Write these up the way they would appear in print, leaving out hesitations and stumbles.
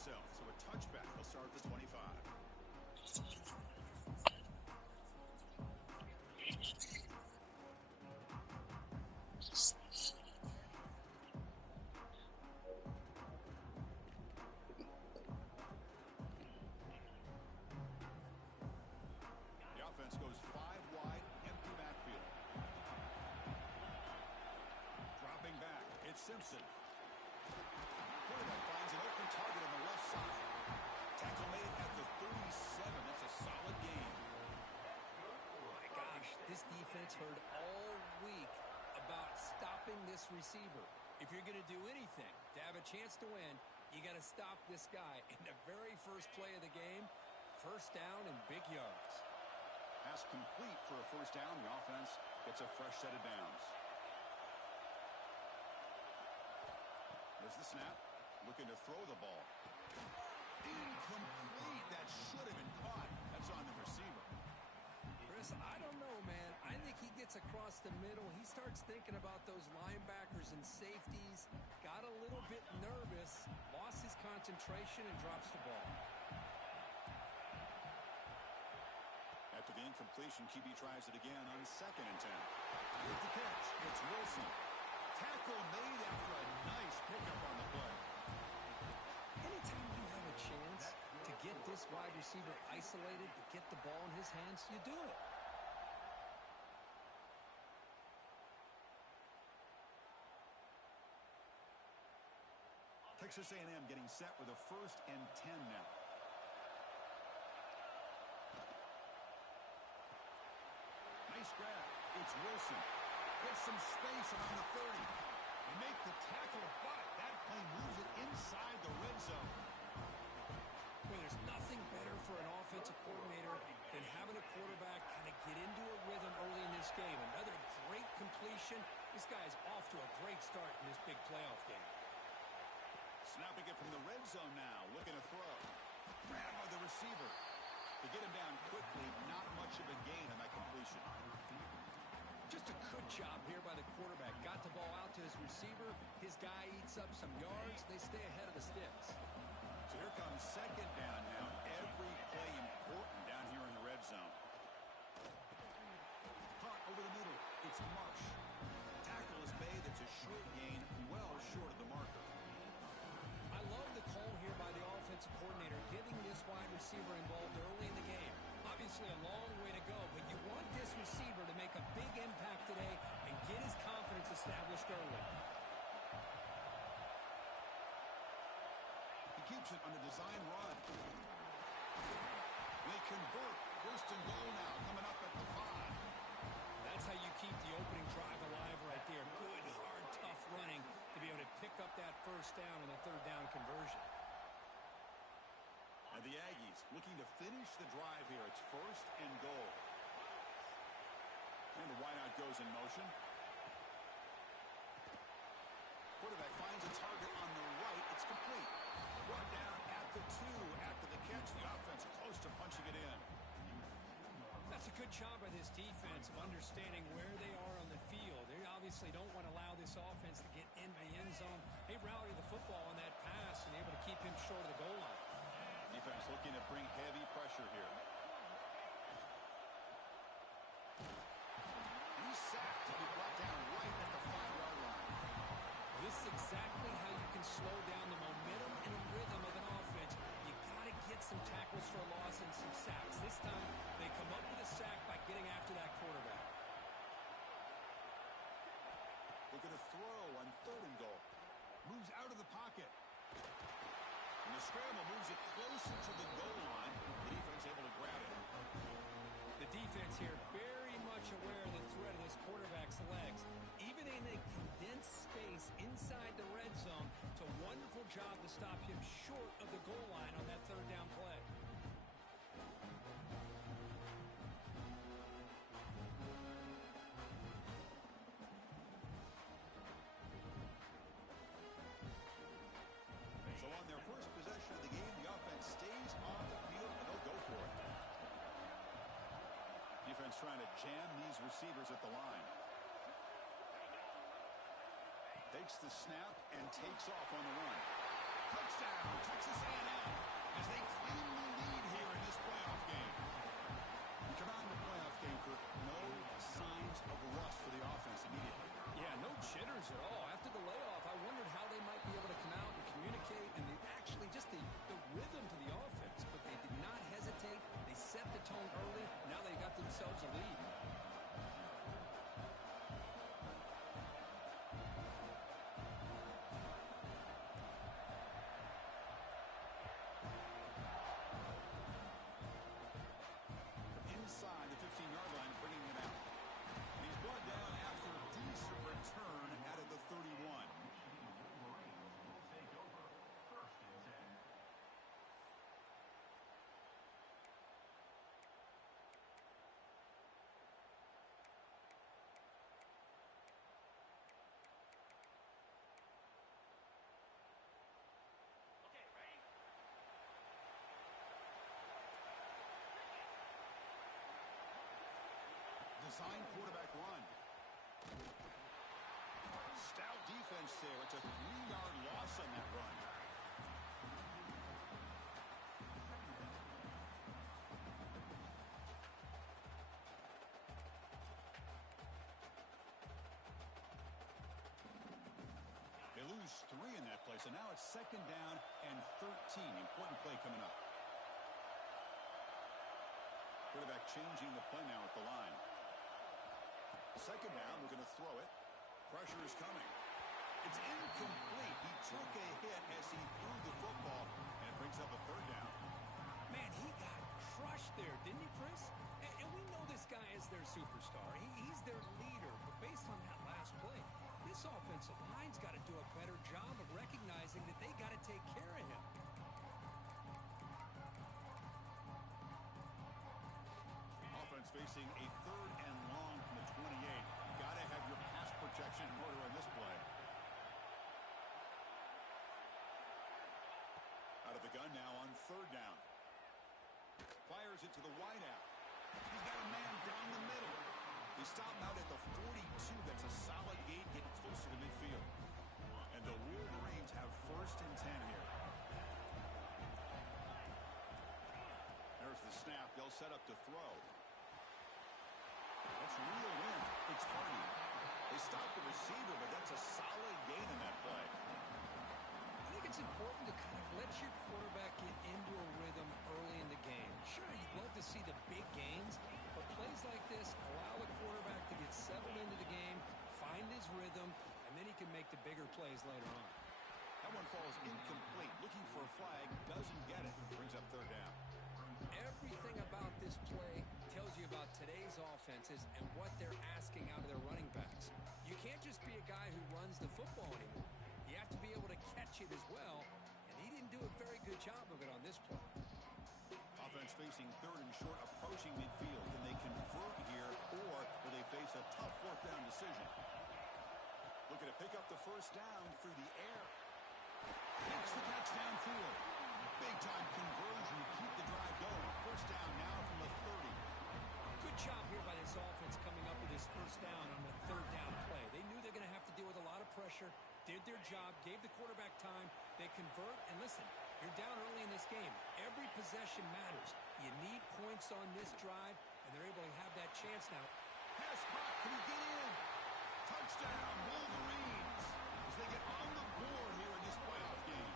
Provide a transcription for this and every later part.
zone. So a touchback. He'll start at the 25. Offense goes 5 wide, empty backfield. Dropping back, it's Simpson. Quarterback finds an open target on the left side. Tackle made at the 37. That's a solid gain. Oh my gosh, this defense heard all week about stopping this receiver. If you're going to do anything to have a chance to win, you got to stop this guy. In the very first play of the game, first down and big yards. Pass complete for a first down. The offense gets a fresh set of downs. There's the snap. Looking to throw the ball. Incomplete. That should have been caught. That's on the receiver. Chris, I don't know, man. I think he gets across the middle. He starts thinking about those linebackers and safeties. Got a little bit nervous. Lost his concentration and drops the ball. After the incompletion, QB tries it again on 2nd and 10. With the catch, it's Wilson. Tackle made after a nice pickup on the play. Anytime you have a chance to get this wide receiver isolated, to get the ball in his hands, you do it. Texas A&M getting set with a 1st and 10 now. Nice grab. It's Wilson. Gets some space around the 30. They make the tackle, but that play moves it inside the red zone. Well, there's nothing better for an offensive coordinator than having a quarterback kind of get into a rhythm early in this game. Another great completion. This guy's off to a great start in this big playoff game. Snapping it from the red zone now. Looking to throw. Grab by the receiver. To get him down quickly, not much of a gain on that completion. Just a good job here by the quarterback. Got the ball out to his receiver. His guy eats up some yards. They stay ahead of the sticks. So here comes 2nd down now. Every play important down here in the red zone. Caught over the middle. It's Marsh. Tackle is made. It's a short gain, well short of the marker. I love the call here by the offensive coordinator, getting this wide receiver involved early in the game. Obviously a long way to go, but you want this receiver to make a big impact today and get his confidence established early. He keeps it on a design run. They convert. 1st and goal now, coming up at the 5. That's how you keep the opening drive alive right there. Good, hard, tough running to be able to pick up that first down and the 3rd down conversion. And the Aggies looking to finish the drive here. It's 1st and goal. And the wideout goes in motion. Quarterback finds a target on the right. It's complete. Brought down at the 2 after the catch. The offense close to punching it in. That's a good job by this defense of understanding where they are on the field. They obviously don't want to allow this offense to get into the end zone. They rallied the football on that pass and able to keep him short of the goal line. Defense looking to bring heavy pressure here. He's sacked to be brought down right at the 5-yard line. This is exactly how you can slow down the momentum and rhythm of an offense. You got to get some tackles for a loss and some sacks. This time, they come up with a sack by getting after that quarterback. Looking to throw on 3rd and goal. Moves out of the pocket. And the scramble moves it closer to the goal line. The defense able to grab it. The defense here very much aware of the threat of this quarterback's legs. Even in a condensed space inside the red zone, it's a wonderful job to stop him short of the goal line on that 3rd down play. So on their first possession of the game, the offense stays on the field and they'll go for it. Defense trying to jam these receivers at the line. Takes the snap and takes off on the run. Touchdown, Texas A&M, as they claim the lead here in this playoff game. You come out in the playoff game, Kirk, no signs of rust for the offense immediately. Yeah, no jitters at all. After the layoff, I wondered how they might be able to come out and communicate and actually just the rhythm to the offense. But they did not hesitate. They set the tone early. Now they got themselves a lead. Inside the 15-yard line, bringing it out. He's brought down after a decent return out of the 31. Design quarterback run. Stout defense there. It's a 3-yard loss on that run. They lose 3 in that play, so now it's 2nd down and 13. Important play coming up. Quarterback changing the play now at the line. 2nd down, we're going to throw it. Pressure is coming. It's incomplete. He took a hit as he threw the football, and it brings up a 3rd down. Man, he got crushed there, didn't he, Chris? And we know this guy is their superstar. He's their leader. But based on that last play, this offensive line's got to do a better job of recognizing that they got to take care of him. Offense facing a 3rd and long from the 28. Got to have your pass protection in order on this play. Out of the gun now on 3rd down. Fires it to the wideout. He's got a man down the middle. They stop him out at the 42. That's a solid gain, getting closer to midfield. And the Wolverines have 1st and 10 here. There's the snap. They'll set up to throw. That's real in. It's Hardy. They stop the receiver, but that's a solid gain in that play. I think it's important to kind of let your quarterback get into a rhythm early in the game. Sure, you'd love to see the big gains, but plays like this allow the quarterback to get settled into the game, find his rhythm, and then he can make the bigger plays later on. That one falls incomplete. Looking for a flag, doesn't get it. Brings up 3rd down. Everything about this play tells you about today's offenses and what they're asking out of their running backs. You can't just be a guy who runs the football anymore. You have to be able to catch it as well, and he didn't do a very good job of it on this play. Offense facing 3rd and short, approaching midfield. Can they convert here, or will they face a tough 4th down decision? Looking to pick up the 1st down through the air. Takes the catch downfield. Big-time conversion to keep the drive going. 1st down now from the 30. Good job here by this offense coming up with his 1st down on the 3rd down play. They knew they're going to have to deal with a lot of pressure, did their job, gave the quarterback time. They convert, and listen, you're down early in this game. Every possession matters. You need points on this drive, and they're able to have that chance now. Pass caught. Can he get in? Touchdown, Wolverines, as they get on the board here in this playoff game.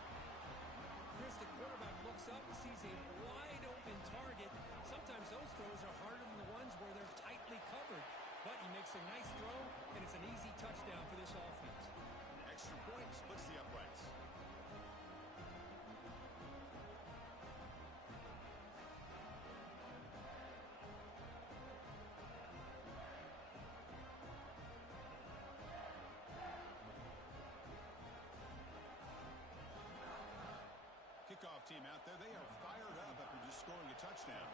Chris, the quarterback looks up and sees a wide-open target. Sometimes those throws are harder than the ones where they're tightly covered. But he makes a nice throw, and it's an easy touchdown for this offense. Extra point splits the uprights. Kickoff team out there. They are fired up after just scoring a touchdown.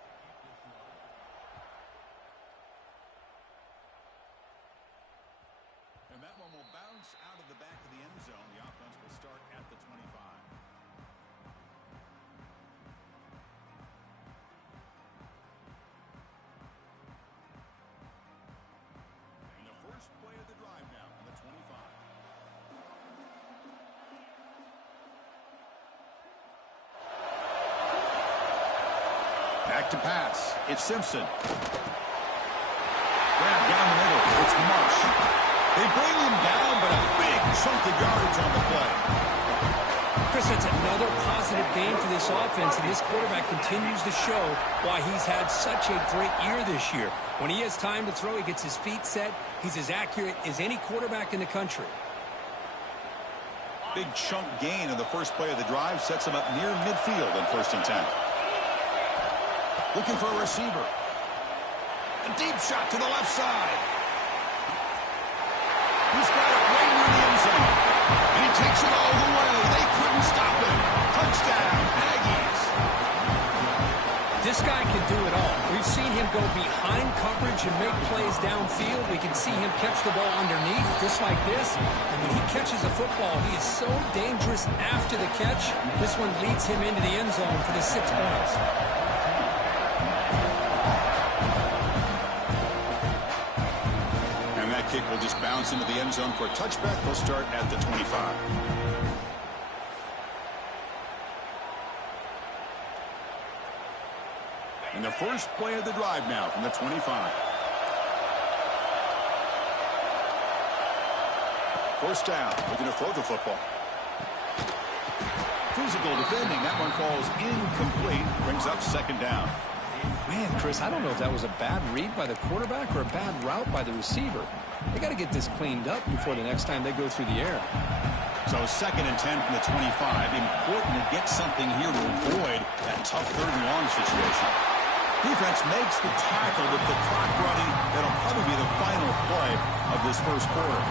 And that one will bounce out of the back of the end zone. The offense will start at the 25. And the first play of the drive now from the 25. Back to pass. It's Simpson. Grab down the middle. It's Marsh. They bring him down, but a big chunk of yardage on the play. Chris, that's another positive game for this offense, and this quarterback continues to show why he's had such a great year this year. When he has time to throw, he gets his feet set. He's as accurate as any quarterback in the country. Big chunk gain in the first play of the drive sets him up near midfield on 1st and 10. Looking for a receiver. A deep shot to the left side. He's got it right near the end zone. And he takes it all the way. They couldn't stop him. Touchdown, Aggies. This guy can do it all. We've seen him go behind coverage and make plays downfield. We can see him catch the ball underneath, just like this. And when he catches a football, he is so dangerous after the catch. This one leads him into the end zone for the 6 points. And that kick will just bounce into the end zone for a touchback. They'll start at the 25. And the first play of the drive now from the 25. First down. Looking to throw the football. Physical defending. That one falls incomplete. Brings up 2nd down. Man, Chris, I don't know if that was a bad read by the quarterback or a bad route by the receiver. They got to get this cleaned up before the next time they go through the air. So 2nd and 10 from the 25. Important to get something here to avoid that tough 3rd and long situation. Defense makes the tackle with the clock running. That'll probably be the final play of this first quarter.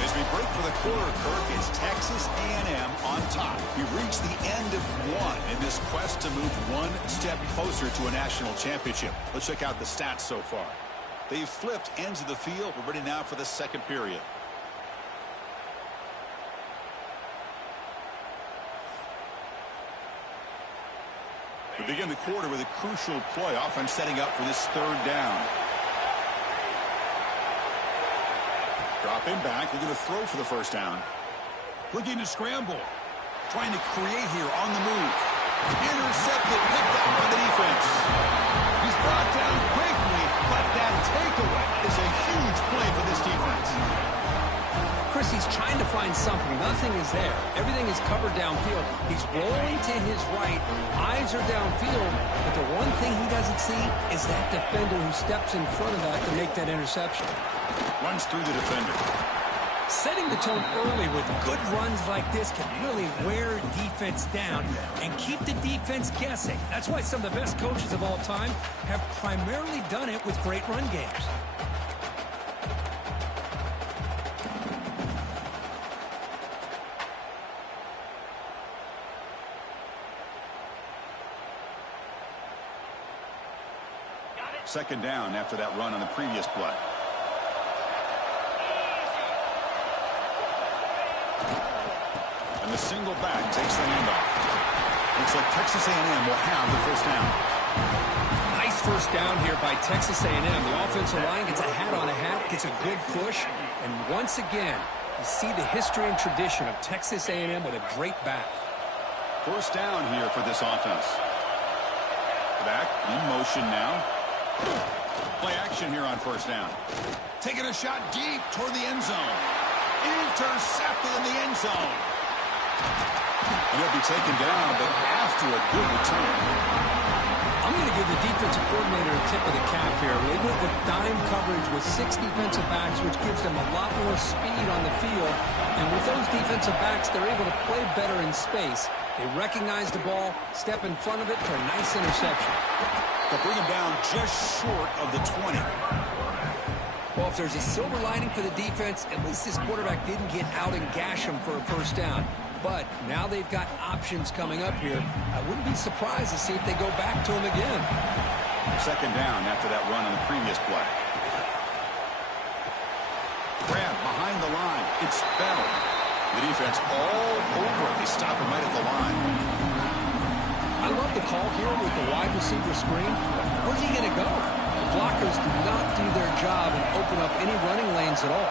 As we break for the quarter, Kirk, it's Texas A&M on top. We reached the end of one in this quest to move one step closer to a national championship. Let's check out the stats so far. They've flipped ends of the field. We're ready now for the 2nd period. We begin the quarter with a crucial play. Offense setting up for this 3rd down. Dropping back. They're going to throw for the 1st down. Looking to scramble. Trying to create here on the move. Intercepted. Picked up by the defense. He's brought down quickly, but that takeaway is a huge play for this defense. Chris, he's trying to find something. Nothing is there. Everything is covered downfield. He's rolling to his right. Eyes are downfield. But the one thing he doesn't see is that defender who steps in front of that to make that interception. Runs through the defender. Setting the tone early with good runs like this can really wear defense down and keep the defense guessing. That's why some of the best coaches of all time have primarily done it with great run games. Second down after that run on the previous play. And the single back takes the handoff. Looks like Texas A&M will have the 1st down. Nice 1st down here by Texas A&M. The offensive line gets a hat on a hat, gets a good push, and once again, you see the history and tradition of Texas A&M with a great back. 1st down here for this offense. Back in motion now. Play action here on 1st down. Taking a shot deep toward the end zone. Intercepted in the end zone. And he'll be taken down, but after a good return. I'm going to give the defensive coordinator a tip of the cap here. They went with dime coverage with 6 defensive backs, which gives them a lot more speed on the field. And with those defensive backs, they're able to play better in space. They recognize the ball, step in front of it for a nice interception. They'll bring him down just short of the 20. Well, if there's a silver lining for the defense, at least this quarterback didn't get out and gash him for a 1st down. But now they've got options coming up here. I wouldn't be surprised to see if they go back to him again. 2nd down after that run on the previous play. Grab behind the line. It's Bell. The defense all over it. They stop him right at the line. I love the call here with the wide receiver screen. Where's he going to go? The blockers do not do their job and open up any running lanes at all.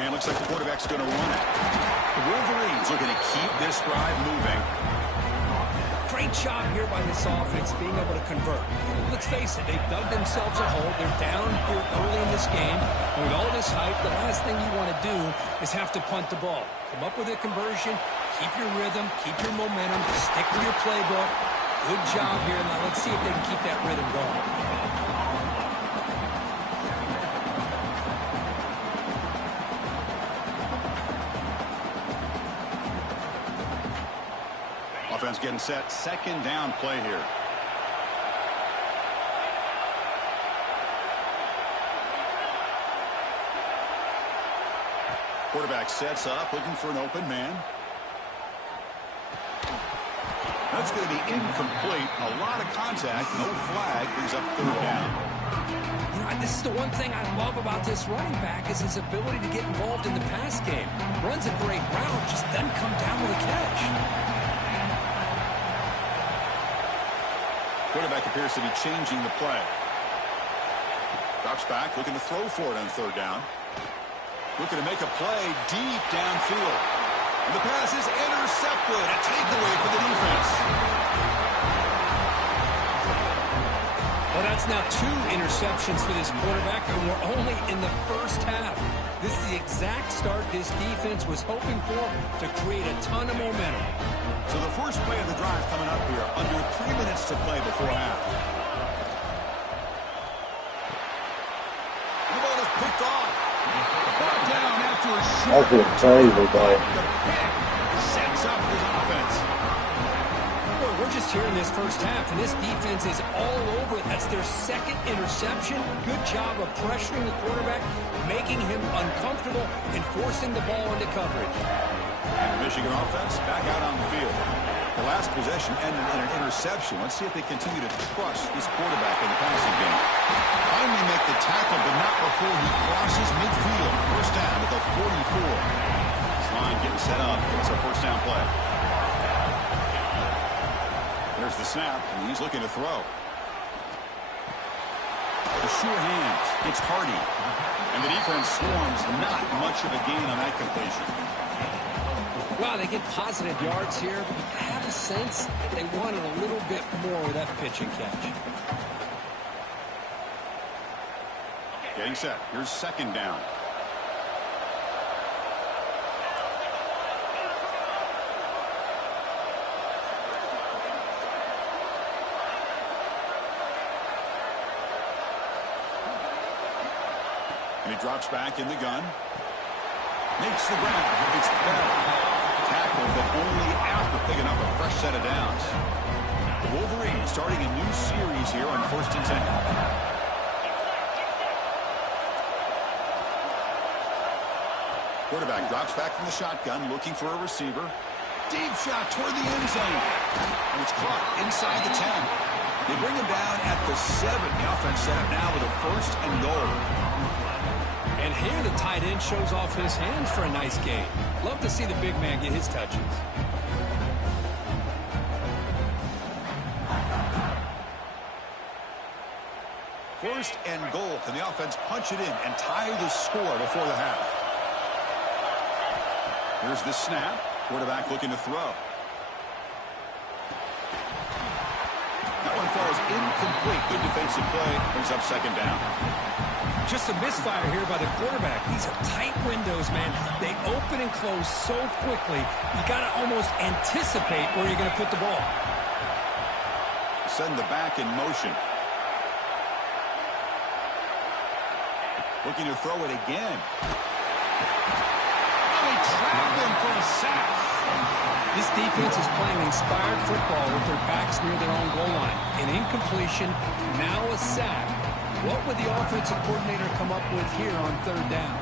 And looks like the quarterback's going to run it. The Wolverines looking to keep this drive moving. Great job here by this offense being able to convert. Let's face it, they've dug themselves a hole. They're down here early in this game. And with all this hype, the last thing you want to do is have to punt the ball. Come up with a conversion, keep your rhythm, keep your momentum, stick to your playbook. Good job here. Now let's see if they can keep that rhythm going. Offense getting set. Second down play here. Quarterback sets up, looking for an open man. That's going to be incomplete. A lot of contact. No flag. Brings up third down. You know, this is the one thing I love about this running back is his ability to get involved in the pass game. Runs a great route, just doesn't come down with a catch. Quarterback appears to be changing the play. Drops back, looking to throw for it on third down. Looking to make a play deep downfield. And the pass is intercepted. A takeaway for the defense. Well, that's now 2 interceptions for this quarterback, and we're only in the first half. This is the exact start this defense was hoping for to create a ton of momentum. So the first play of the drive coming up here. Under 3 minutes to play before half. The ball is picked off. Brought down after a short. That's a terrible ball. The pick sets up his offense. Boy, we're just here in this first half, and this defense is all over it. That's their second interception. Good job of pressuring the quarterback, making him uncomfortable, and forcing the ball into coverage. And the Michigan offense back out on the field. The last possession ended in an interception. Let's see if they continue to trust this quarterback in the passing game. Finally make the tackle, but not before he crosses midfield. First down at the 44. This line getting set up. It's a first down play. There's the snap, and he's looking to throw. The sure hands. It's Hardy. And the defense swarms. Not much of a gain on that completion. Wow, they get positive yards here. I have a sense that they wanted a little bit more of that pitch and catch. Getting set. Here's second down. And he drops back in the gun. Makes the grab. It's Bell. Tackle, but only after picking up a fresh set of downs. The Wolverines starting a new series here on 1st and 10. Quarterback drops back from the shotgun, looking for a receiver. Deep shot toward the end zone. And it's caught inside the 10. They bring him down at the 7. The offense set up now with a 1st and goal. And here the tight end shows off his hands for a nice gain. Love to see the big man get his touches. First and goal. Can the offense punch it in and tie the score before the half? Here's the snap. Quarterback looking to throw. That one falls incomplete. Good defensive play. Brings up second down. Just a misfire here by the quarterback. These are tight windows, man. They open and close so quickly. You got to almost anticipate where you're going to put the ball. Send the back in motion. Looking to throw it again. Oh, he trapped him for a sack. This defense is playing inspired football with their backs near their own goal line. An incompletion, now a sack. What would the offensive coordinator come up with here on third down?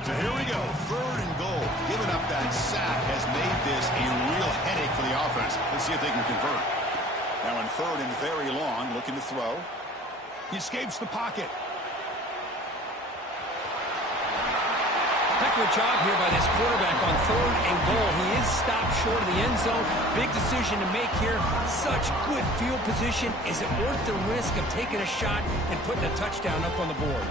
So here we go, third and goal. Giving up that sack has made this a real headache for the offense. Let's see if they can convert. Now in third and very long, looking to throw. He escapes the pocket. Heck of a job here by this quarterback on 3rd and goal. He is stopped short of the end zone. Big decision to make here. Such good field position. Is it worth the risk of taking a shot and putting a touchdown up on the board?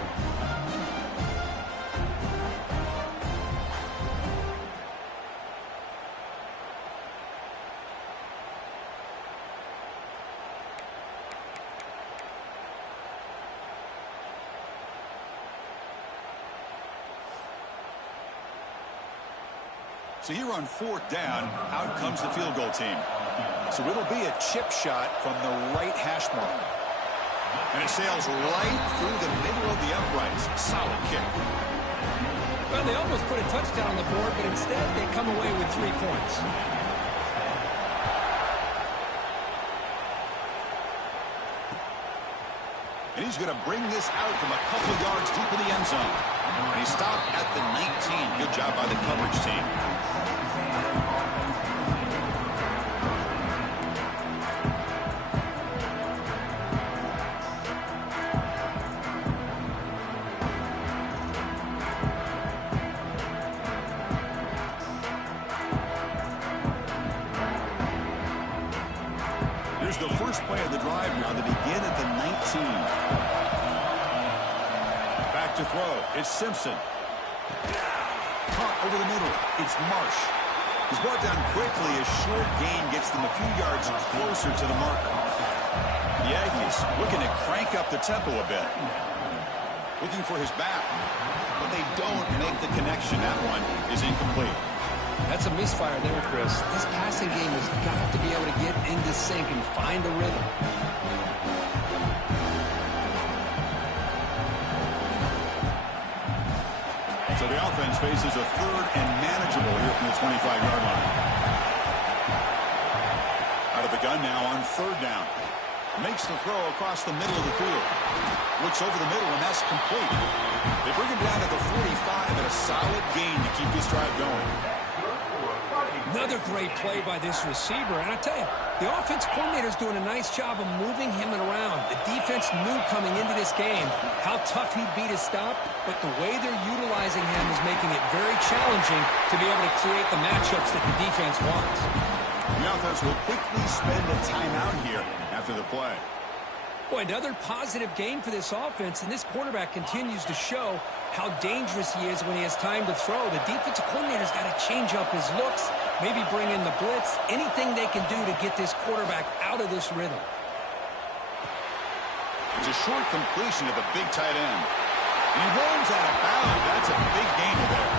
So here on 4th down, out comes the field goal team. So it'll be a chip shot from the right hash mark. And it sails right through the middle of the uprights. Solid kick. Well, they almost put a touchdown on the board, but instead they come away with 3 points. And he's going to bring this out from a couple of yards deep in the end zone. And he stopped at the 19. Good job by the coverage team. Here's the first play of the drive now. They begin at the 19. Back to throw. It's Simpson. Caught over the middle. It's Marsh. He's brought down quickly. A short gain gets them a few yards closer to the marker. The Aggies looking to crank up the tempo a bit. Looking for his back. But they don't make the connection. That one is incomplete. That's a misfire there, Chris. This passing game has got to be able to get into sync and find a rhythm. So the offense faces a 3rd and manageable here from the 25-yard line. Out of the gun now on 3rd down. Makes the throw across the middle of the field. Looks over the middle, and that's complete. They bring him down to the 45 and a solid gain to keep this drive going. Another great play by this receiver. And I tell you, the offense coordinator's doing a nice job of moving him around. The defense knew coming into this game how tough he'd be to stop, but the way they're utilizing him is making it very challenging to be able to create the matchups that the defense wants. The offense will quickly spend a timeout here after the play. Boy, another positive game for this offense, and this quarterback continues to show how dangerous he is when he has time to throw. The defensive coordinator's got to change up his looks, maybe bring in the blitz, anything they can do to get this quarterback out of this rhythm. It's a short completion to the big tight end. And he rolls out of bounds. That's a big gain there.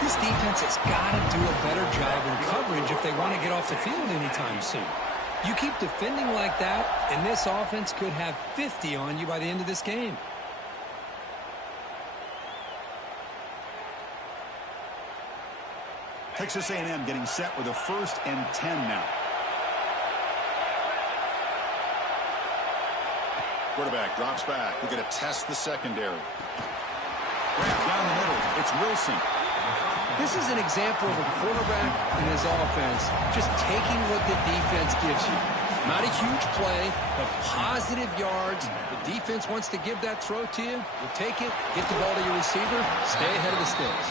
This defense has got to do a better job in coverage if they want to get off the field anytime soon. You keep defending like that, and this offense could have 50 on you by the end of this game. Texas A&M getting set with a 1st and 10 now. Quarterback drops back. We're going to test the secondary. Grab down the middle. It's Wilson. This is an example of a quarterback and his offense just taking what the defense gives you. Not a huge play, but positive yards. The defense wants to give that throw to you. You take it, get the ball to your receiver, stay ahead of the sticks.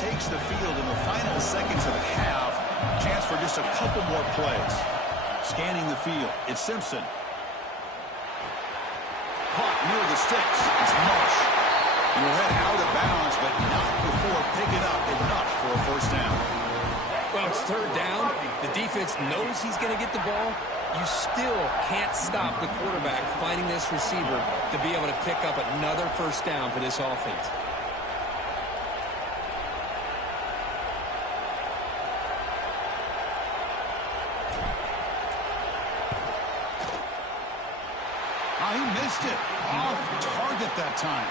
Takes the field in the final seconds of the half. Chance for just a couple more plays. Scanning the field. It's Simpson. Caught near the sticks. It's Marsh. He'll head out of bounds, but not before picking up enough for a 1st down. Well, it's 3rd down. The defense knows he's going to get the ball. You still can't stop the quarterback finding this receiver to be able to pick up another 1st down for this offense. He missed it. Off target that time.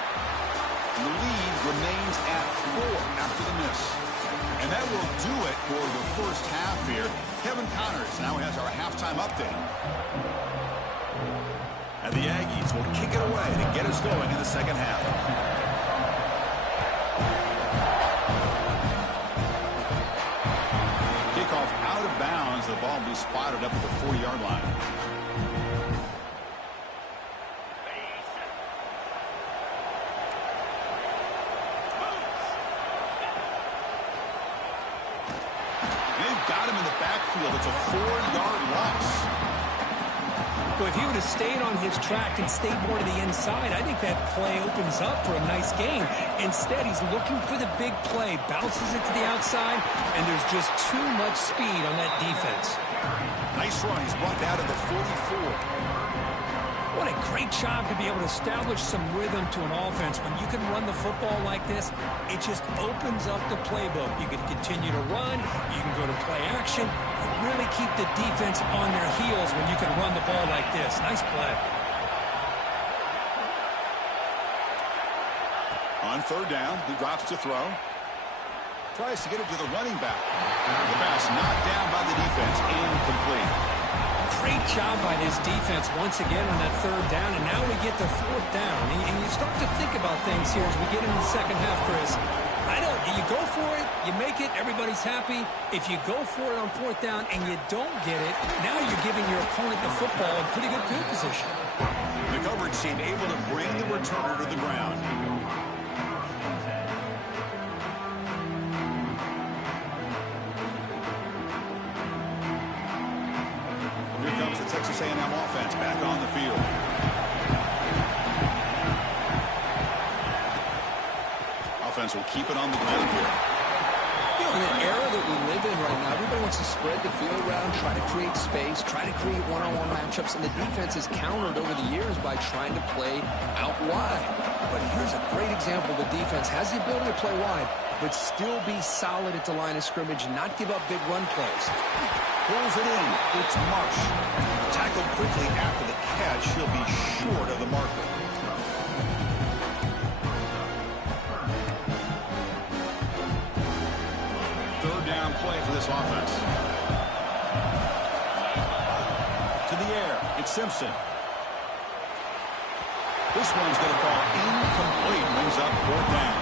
And the lead remains at 4 after the miss. And that will do it for the 1st half here. Kevin Connors now has our halftime update. And the Aggies will kick it away to get us going in the 2nd half. Kickoff out of bounds. The ball will be spotted up at the 4-yard line. They've got him in the backfield. It's a 4-yard loss. Well, if he would have stayed on his track and stayed more to the inside, I think that play opens up for a nice gain. Instead, he's looking for the big play, bounces it to the outside, and there's just too much speed on that defense. Nice run. He's brought down to the 44. What a great job to be able to establish some rhythm to an offense. When you can run the football like this, it just opens up the playbook. You can continue to run. You can go to play action. You really keep the defense on their heels when you can run the ball like this. Nice play. On 3rd down, he drops to throw. Tries to get it to the running back. The pass knocked down by the defense. Incomplete. Great job by this defense once again on that 3rd down, and now we get to 4th down. And you start to think about things here as we get into the second half, Chris. You go for it, you make it, everybody's happy. If you go for it on 4th down and you don't get it, now you're giving your opponent the football in pretty good field position. The coverage team able to bring the returner to the ground. Here comes the Texas A&M offense back on the field. Offense will keep it on the ground here. You know, in the era that we live in right now, everybody wants to spread the field around, try to create space, try to create one-on-one matchups, and the defense is countered over the years by trying to play out wide. But here's a great example. The defense has the ability to play wide, but still be solid at the line of scrimmage and not give up big run plays. Pulls it in. It's Marsh. Tackled quickly after the catch. He'll be short of the marker. Play for this offense. To the air. It's Simpson. This one's going to fall incomplete. Brings up 4th down.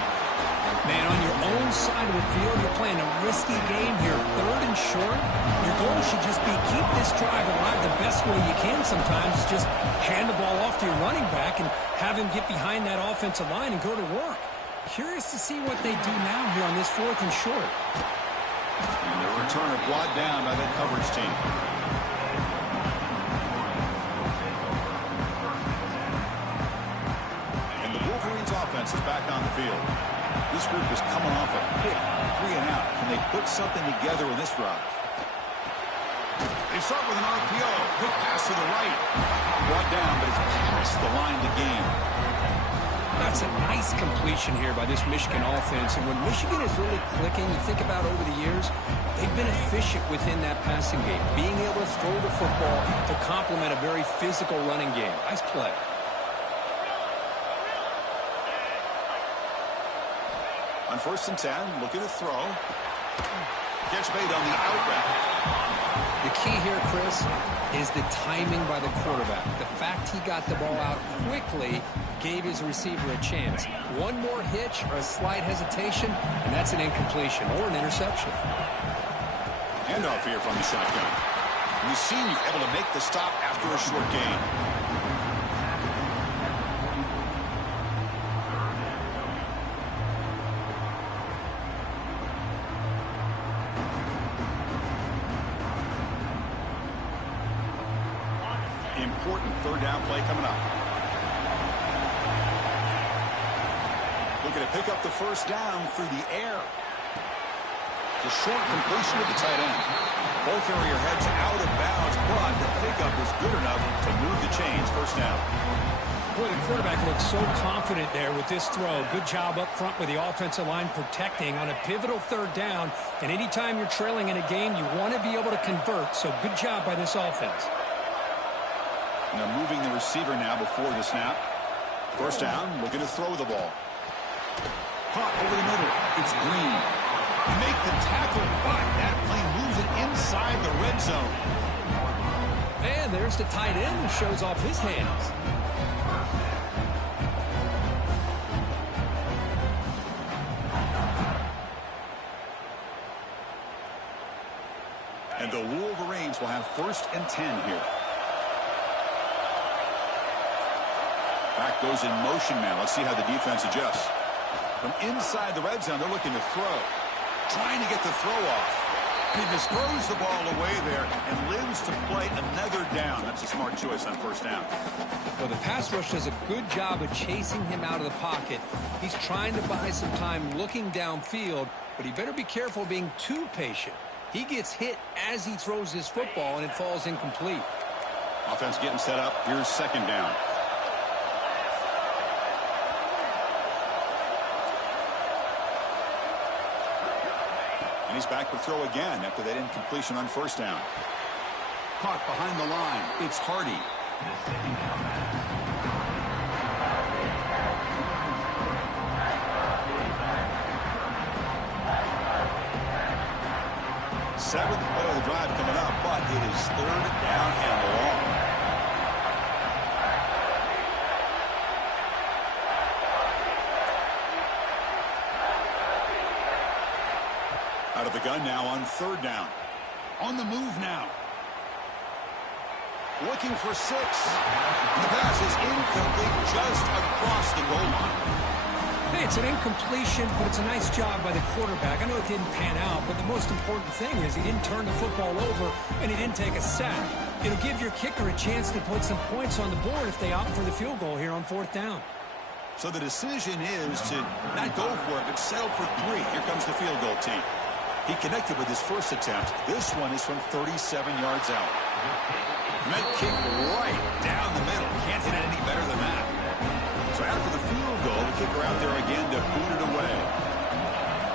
Man, on your own side of the field, you're playing a risky game here. 3rd and short. Your goal should just be keep this drive alive the best way you can sometimes. Just hand the ball off to your running back and have him get behind that offensive line and go to work. Curious to see what they do now here on this 4th and short. And the returner brought down by that coverage team. And the Wolverines offense is back on the field. This group is coming off a pick, 3 and out. Can they put something together in this drive? They start with an RPO. Quick pass to the right. Brought down, but it's past the line to gain. That's a nice completion here by this Michigan offense. And when Michigan is really clicking, you think about over the years, they've been efficient within that passing game, being able to throw the football to complement a very physical running game. Nice play. On 1st and 10, looking to throw. Catch made on the out route. The key here, Chris, is the timing by the quarterback. The fact he got the ball out quickly gave his receiver a chance. One more hitch or a slight hesitation, and that's an incompletion or an interception. Handoff here from the shotgun. The senior able to make the stop after a short gain. Important 3rd down play coming up. Looking to pick up the 1st down through the air. It's a short completion to the tight end. Both area heads out of bounds, but the pickup is good enough to move the chains. 1st down. Boy, the quarterback looks so confident there with this throw. Good job up front with the offensive line protecting on a pivotal 3rd down. And anytime you're trailing in a game, you want to be able to convert. So good job by this offense. Now moving the receiver now before the snap. 1st down, looking to throw the ball. Caught over the middle. It's Green. Make the tackle, but that plane moves it inside the red zone. And there's the tight end who shows off his hands. And the Wolverines will have 1st and 10 here. Back goes in motion now. Let's see how the defense adjusts. From inside the red zone, they're looking to throw. Trying to get the throw off. He just throws the ball away there and lives to play another down. That's a smart choice on 1st down. Well, the pass rush does a good job of chasing him out of the pocket. He's trying to buy some time looking downfield, but he better be careful being too patient. He gets hit as he throws his football, and it falls incomplete. Offense getting set up. Here's 2nd down. And he's back to throw again after that incompletion on 1st down. Caught behind the line. It's Hardy. 7th play of the drive coming up, but it is 3rd down and long. Out of the gun now on 3rd down. On the move now. Looking for 6. And the pass is incomplete just across the goal line. Hey, it's an incompletion, but it's a nice job by the quarterback. I know it didn't pan out, but the most important thing is he didn't turn the football over and he didn't take a sack. It'll give your kicker a chance to put some points on the board if they opt for the field goal here on 4th down. So the decision is to not go for it, but settle for 3. Here comes the field goal team. He connected with his 1st attempt. This one is from 37 yards out. That kick right down the middle. Can't hit it any better than that. So after the field goal, the kicker out there again to boot it away.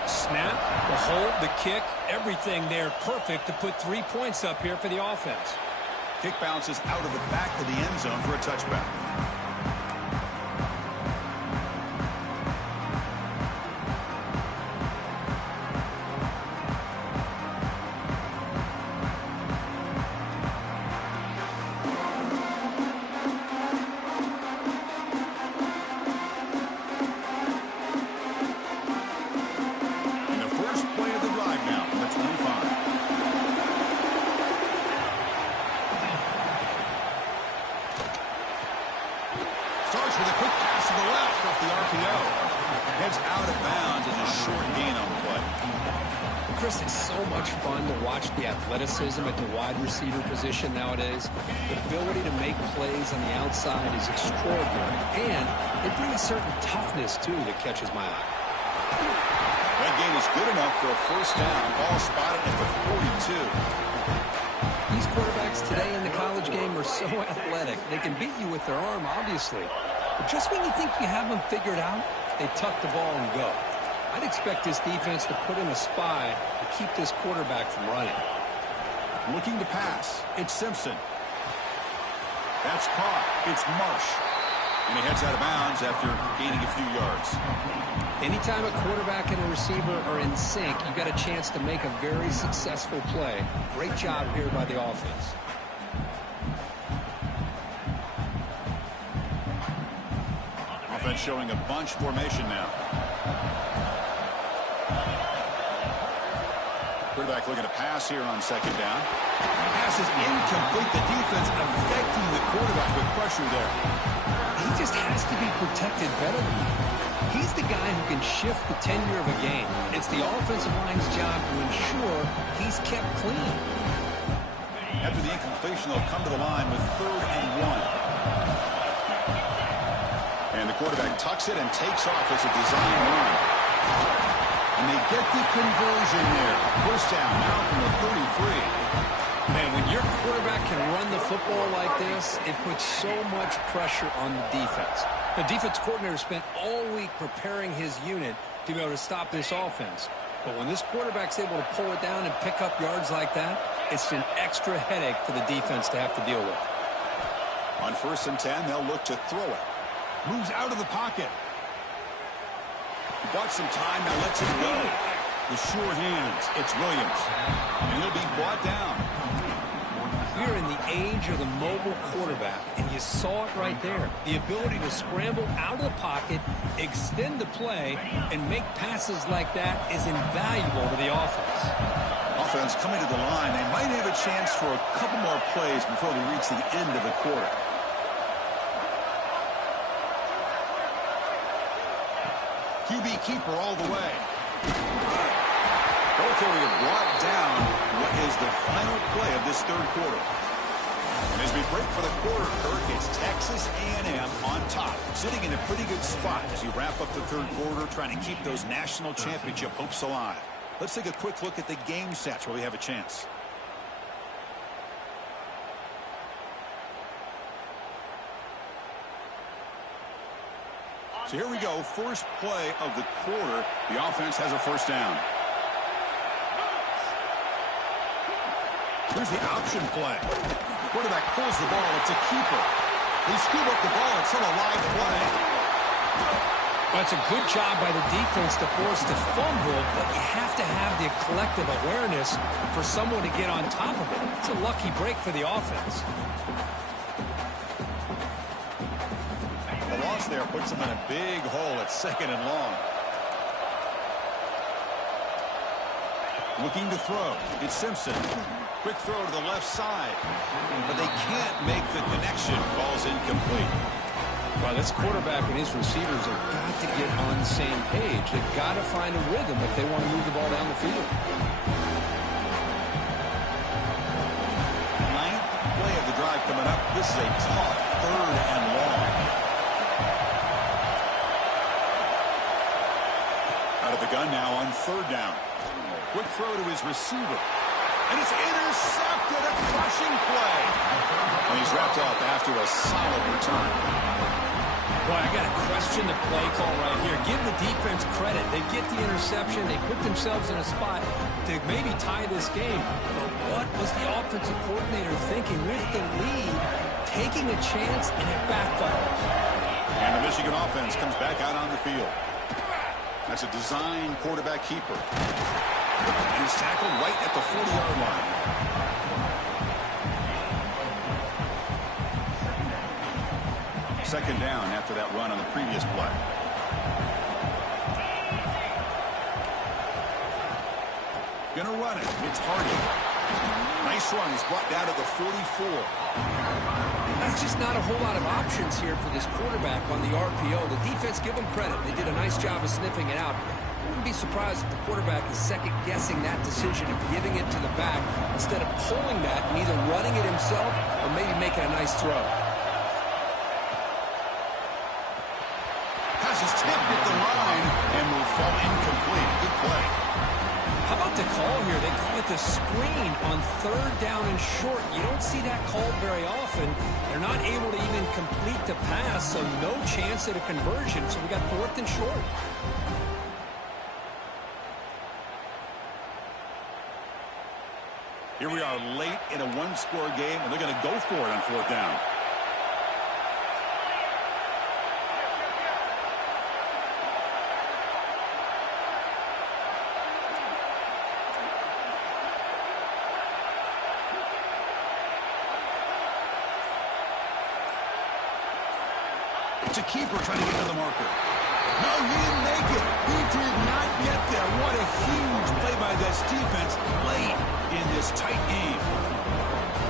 Snap, the hold, the kick, everything there perfect to put 3 points up here for the offense. Kick bounces out of the back of the end zone for a touchback. Athleticism at the wide receiver position nowadays. The ability to make plays on the outside is extraordinary, and they bring a certain toughness, too, that catches my eye. That gain is good enough for a 1st down. Ball spotted at the 42. These quarterbacks today in the college game are so athletic. They can beat you with their arm, obviously. But just when you think you have them figured out, they tuck the ball and go. I'd expect this defense to put in a spy to keep this quarterback from running. Looking to pass. It's Simpson. That's caught. It's Marsh. And he heads out of bounds after gaining a few yards. Anytime a quarterback and a receiver are in sync, you've got a chance to make a very successful play. Great job here by the offense. Offense showing a bunch formation now. Quarterback looking to pass here on 2nd down. Pass is incomplete. The defense affecting the quarterback with pressure there. He just has to be protected better than that. He's the guy who can shift the tenure of a game. It's the offensive line's job to ensure he's kept clean. After the incompletion, they'll come to the line with 3rd and 1. And the quarterback tucks it and takes off as a design run. And they get the conversion there. 1st down now from the 33. Man, when your quarterback can run the football like this, it puts so much pressure on the defense. The defense coordinator spent all week preparing his unit to be able to stop this offense. But when this quarterback's able to pull it down and pick up yards like that, it's an extra headache for the defense to have to deal with. On 1st and 10, they'll look to throw it. Moves out of the pocket. He bought some time, now lets it go. The sure hands, it's Williams. And he'll be brought down. We're in the age of the mobile quarterback, and you saw it right there. The ability to scramble out of the pocket, extend the play, and make passes like that is invaluable to the offense. offense coming to the line. They might have a chance for a couple more plays before we reach the end of the quarter. QB keeper all the way. Military have brought down what is the final play of this third quarter. And as we break for the quarter, Kirk, it's Texas A&M on top, sitting in a pretty good spot as you wrap up the third quarter, trying to keep those national championship hopes alive. Let's take a quick look at the game stats where we have a chance. So here we go, first play of the quarter. The offense has a first down. Here's the option play. Quarterback pulls the ball. It's a keeper. They scoop up the ball. It's still a live play. Well, it's a good job by the defense to force the fumble, but you have to have the collective awareness for someone to get on top of it. It's a lucky break for the offense. The loss there puts them in a big hole at 2nd and long. Looking to throw. It's Simpson. Quick throw to the left side. But they can't make the connection. Ball's incomplete. Well, this quarterback and his receivers have got to get on the same page. They've got to find a rhythm if they want to move the ball down the field. 9th play of the drive coming up. This is a tough 3rd and long. Out of the gun now on 3rd down. Quick throw to his receiver. And it's intercepted, a crushing play. And he's wrapped up after a solid return. Boy, I got to question the play call right here. Give the defense credit. They get the interception. They put themselves in a spot to maybe tie this game. But what was the offensive coordinator thinking with the lead, taking a chance, and it backfires? And the Michigan offense comes back out on the field. That's a design quarterback keeper. And he's tackled right at the 40-yard line. Second down after that run on the previous play. Gonna run it. It's Hardy. Nice run. He's brought down to the 44. That's just not a whole lot of options here for this quarterback on the RPO. The defense, give them credit. They did a nice job of sniffing it out. I wouldn't be surprised if the quarterback is second-guessing that decision of giving it to the back instead of pulling that and either running it himself or maybe making a nice throw. Pass is tipped at the line and will fall incomplete. Good play. How about the call here? They call it the screen on 3rd down and short. You don't see that called very often. They're not able to even complete the pass, so no chance at a conversion. So we got 4th and short. Here we are late in a one-score game, and they're going to go for it on 4th down. It's a keeper trying to get to the marker. No, he didn't make it. He did not get there. What a huge play by this defense late in this tight game.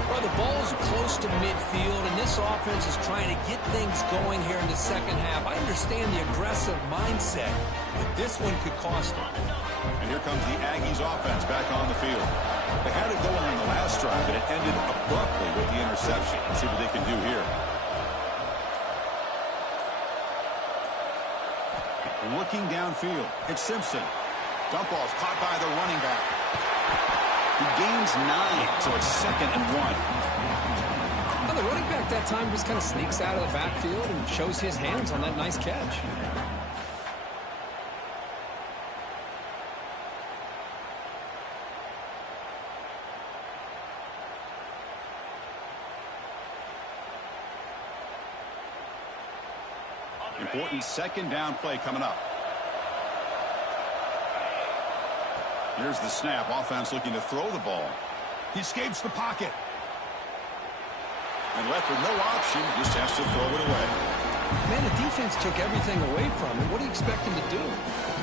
Well, the ball is close to midfield, and this offense is trying to get things going here in the second half. I understand the aggressive mindset, but this one could cost them. And here comes the Aggies offense back on the field. They had it going on the last drive, but it ended abruptly with the interception. Let's see what they can do here. Looking downfield, it's Simpson. Dump off caught by the running back. He gains 9, so it's 2nd and 1. Well, the running back that time just kind of sneaks out of the backfield and shows his hands on that nice catch. Important 2nd down play coming up. Here's the snap. Offense looking to throw the ball. He escapes the pocket. And left with no option, just has to throw it away. Man, the defense took everything away from him. What do you expect him to do?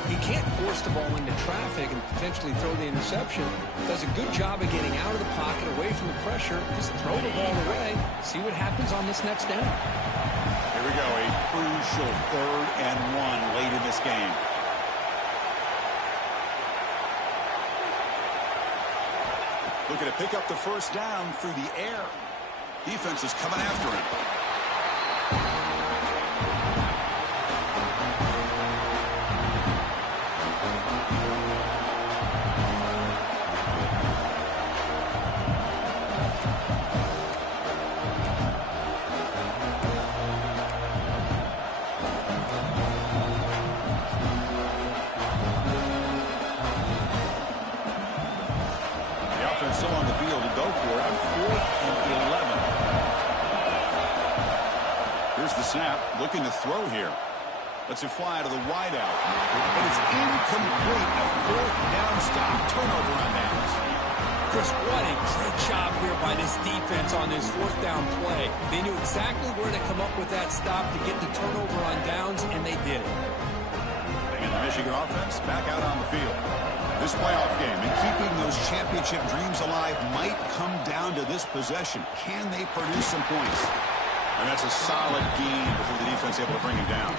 He can't force the ball into traffic and potentially throw the interception. Does a good job of getting out of the pocket, away from the pressure. Just throw the ball away. See what happens on this next down. Here we go, a crucial 3rd and 1 late in this game. Looking to pick up the first down through the air. Defense is coming after him. Still on the field to go for it on 4th and 11. Here's the snap, looking to throw here. Lets it fly to the wideout. But it's incomplete. A 4th down stop. Turnover on downs. Chris, what a great job here by this defense on this 4th down play. They knew exactly where to come up with that stop to get the turnover on downs, and they did it. And the Michigan offense back out on the field. This playoff game and keeping those championship dreams alive might come down to this possession. Can they produce some points? And that's a solid gain before the defense able to bring him down.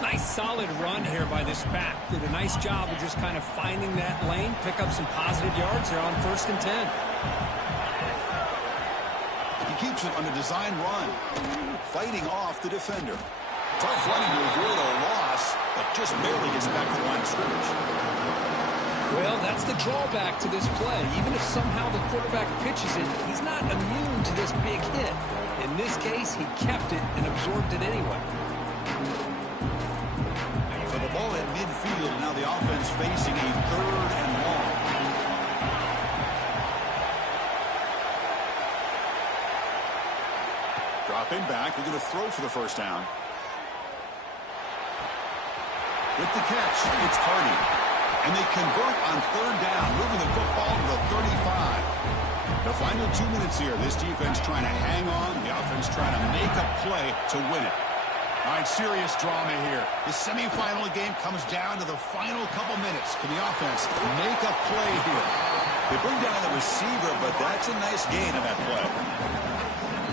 Nice solid run here by this back. Did a nice job of just kind of finding that lane, pick up some positive yards there on 1st and 10. He keeps it on a design run, fighting off the defender. Tough running to avoid a loss, but just barely gets back to the line of scrimmage. Well, that's the drawback to this play. Even if somehow the quarterback pitches it, he's not immune to this big hit. In this case, he kept it and absorbed it anyway. So the ball at midfield, now the offense facing a 3rd and long. Dropping back, we're going to throw for the first down. With the catch, it's Hardy. And they convert on 3rd down, moving the football to the 35. The final 2 minutes here, this defense trying to hang on, the offense trying to make a play to win it. All right, serious drama here. The semifinal game comes down to the final couple minutes. Can the offense make a play here? They bring down the receiver, but that's a nice gain on that play.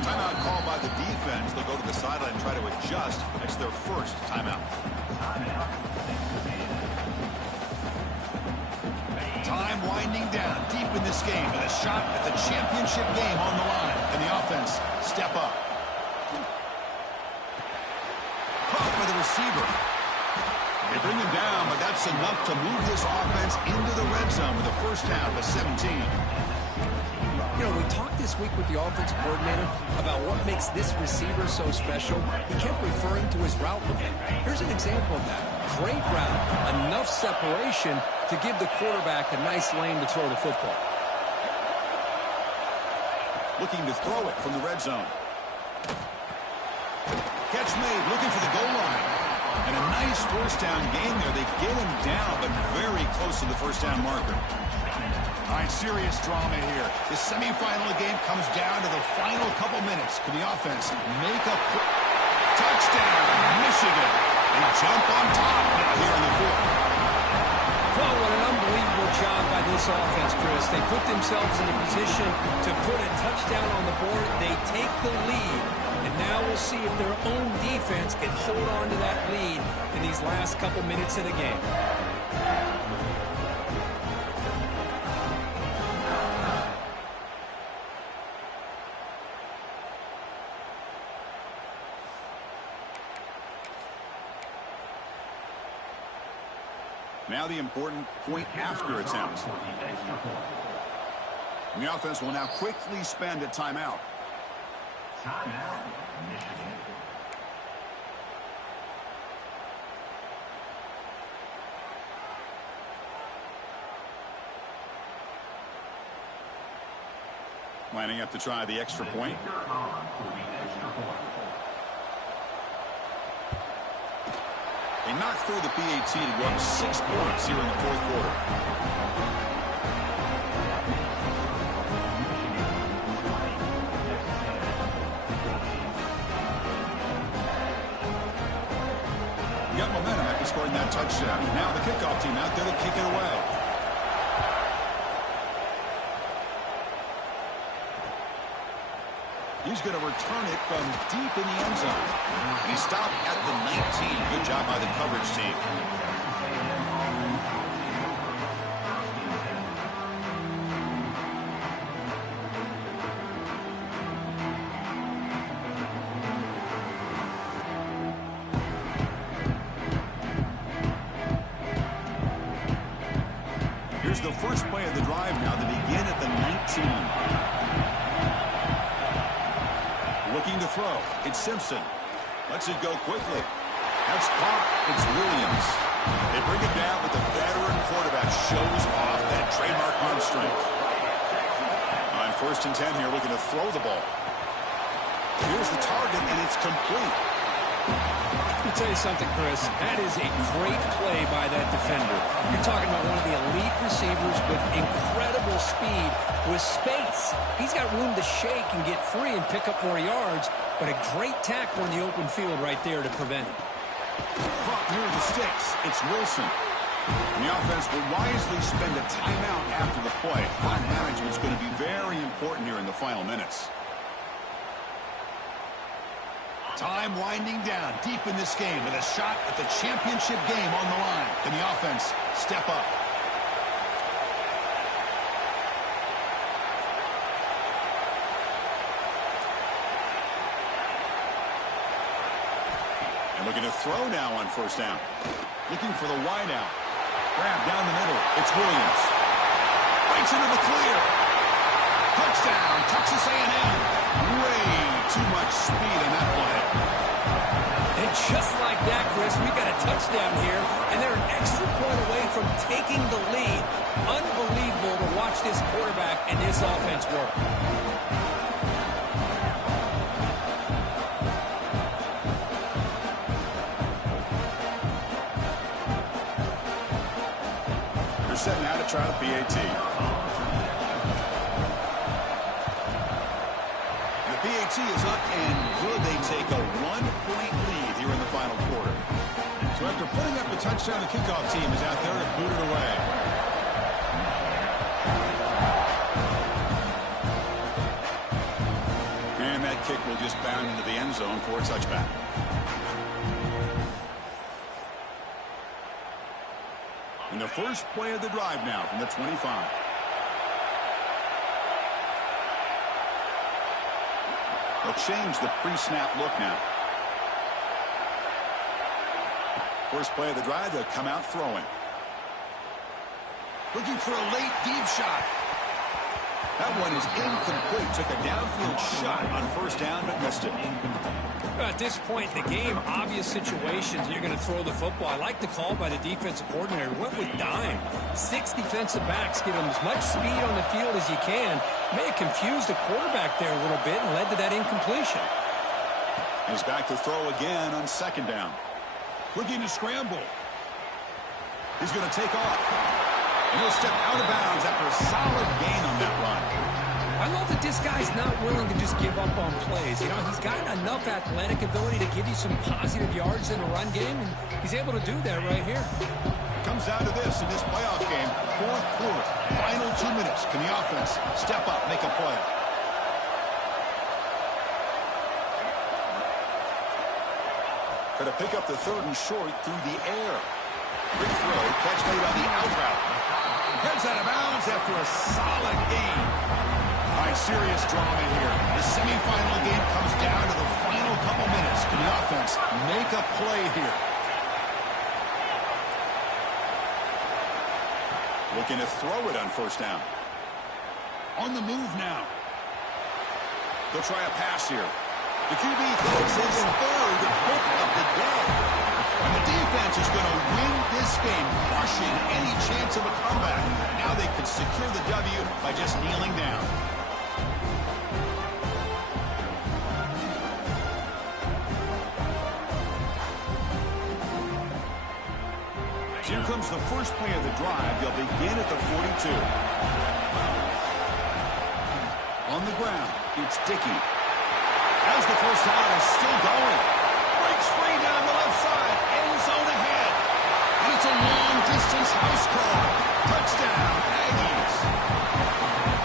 Timeout called by the defense. They'll go to the sideline and try to adjust. That's their first timeout. Time winding down deep in this game with a shot at the championship game on the line. And the offense step up. Caught by the receiver. They bring him down, but that's enough to move this offense into the red zone with a first down to 17. You know, we talked this week with the offensive coordinator about what makes this receiver so special. He kept referring to his route running. Here's an example of that. Great route, enough separation to give the quarterback a nice lane to throw the football. Looking to throw it from the red zone. Catch made, looking for the goal line. And a nice first down game there. They get him down, but very close to the first down marker. All right, serious drama here. The semifinal game comes down to the final couple minutes. Can the offense make a touchdown? Michigan. They jump on top now here in the 4th. Well, what an unbelievable job by this offense, Chris. They put themselves in a position to put a touchdown on the board. They take the lead. And now we'll see if their own defense can hold on to that lead in these last couple minutes of the game. Now the important point after attempt. The offense will now quickly spend a timeout. Lining up to try the extra point. They knocked through the PAT to go up 6 points here in the 4th quarter. that touchdown. Now the kickoff team out there to kick it away. He's going to return it from deep in the end zone. And he stopped at the 19. Good job by the coverage team. Here's the first play of the drive now to begin at the 19. Looking to throw. It's Simpson. Lets it go quickly. That's caught. It's Williams. They bring it down, but the veteran quarterback shows off that trademark arm strength. On 1st and 10 here, looking to throw the ball. Here's the target, and it's complete. Let me tell you something, Chris. That is a great play by that defender. You're talking about one of the elite receivers with incredible speed, with space. He's got room to shake and get free and pick up more yards, but a great tackle in the open field right there to prevent it. Caught near the sticks. It's Wilson. And the offense will wisely spend a timeout after the play. Clock management is going to be very important here in the final minutes. Time winding down deep in this game with a shot at the championship game on the line. Can the offense step up? And looking to throw now on 1st down. Looking for the wide out. Grab down the middle. It's Williams. Breaks into the clear. Touchdown, Texas A&M. Way too much speed in that play. And just like that, Chris, we've got a touchdown here, and they're an extra point away from taking the lead. Unbelievable to watch this quarterback and this offense work. They're setting out to try the PAT. PAT is up and good. They take a 1-point lead here in the final quarter. So after putting up the touchdown, the kickoff team is out there to boot it away. And that kick will just bound into the end zone for a touchback. And the first play of the drive now from the 25. They'll change the pre-snap look now. First play of the drive, they'll come out throwing. Looking for a late deep shot. That one is incomplete. Took a downfield shot on 1st down, but missed it. At this point in the game, obvious situations, you're going to throw the football. I like the call by the defensive coordinator. Went with dime. 6 defensive backs, give him as much speed on the field as you can. May have confused the quarterback there a little bit and led to that incompletion. He's back to throw again on 2nd down. Looking to scramble. He's going to take off. And he'll step out of bounds after a solid gain on that run. I love that this guy's not willing to just give up on plays. You know, he's got enough athletic ability to give you some positive yards in the run game, and he's able to do that right here. Comes down to this in this playoff game. 4th quarter, final 2 minutes. Can the offense step up, make a play? Going to pick up the 3rd and short through the air. Quick throw, catch made on the out route. Heads out of bounds after a solid gain. All right, serious drama here. The semifinal game comes down to the final couple minutes. Can the offense make a play here? Looking to throw it on 1st down. On the move now. They'll try a pass here. The QB throws his 3rd pick of the day. And the defense is going to win this game, crushing any chance of a comeback. Now they can secure the W by just kneeling down. Here comes the first play of the drive. They'll begin at the 42. On the ground, it's Dickey. As the first down is still going. Breaks free down the left side. End zone ahead. And it's a long-distance house call. Touchdown, Aggies.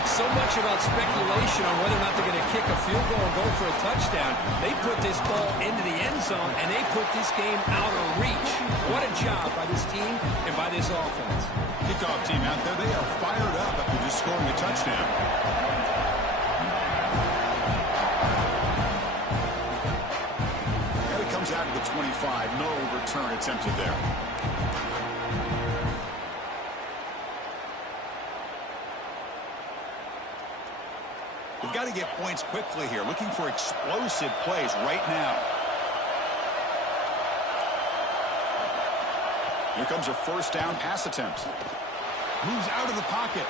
So much about speculation on whether or not they're going to kick a field goal and go for a touchdown. They put this ball into the end zone, and they put this game out of reach. What a job by this team and by this offense. Kickoff team out there, they are fired up after just scoring a touchdown. And it comes out to the 25. No return attempted there. We've got to get points quickly here. Looking for explosive plays right now. Here comes a first down pass attempt. Moves out of the pocket.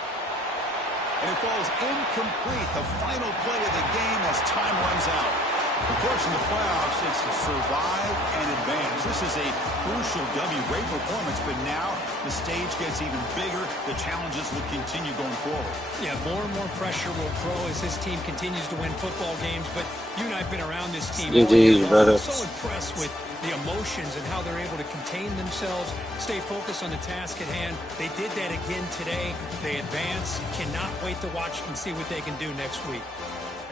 And it falls incomplete. The final play of the game as time runs out. Of course, in the playoffs, it's to survive and advance. This is a crucial W. Great performance, but now the stage gets even bigger. The challenges will continue going forward. Yeah, more and more pressure will grow as this team continues to win football games. But you and I have been around this team. Indeed, brother. I'm so impressed with the emotions and how they're able to contain themselves, stay focused on the task at hand. They did that again today. They advance. Cannot wait to watch and see what they can do next week.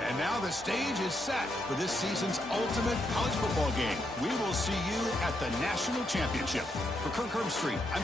And now the stage is set for this season's ultimate college football game. We will see you at the National Championship. For Kirk Herbstreit, I'm...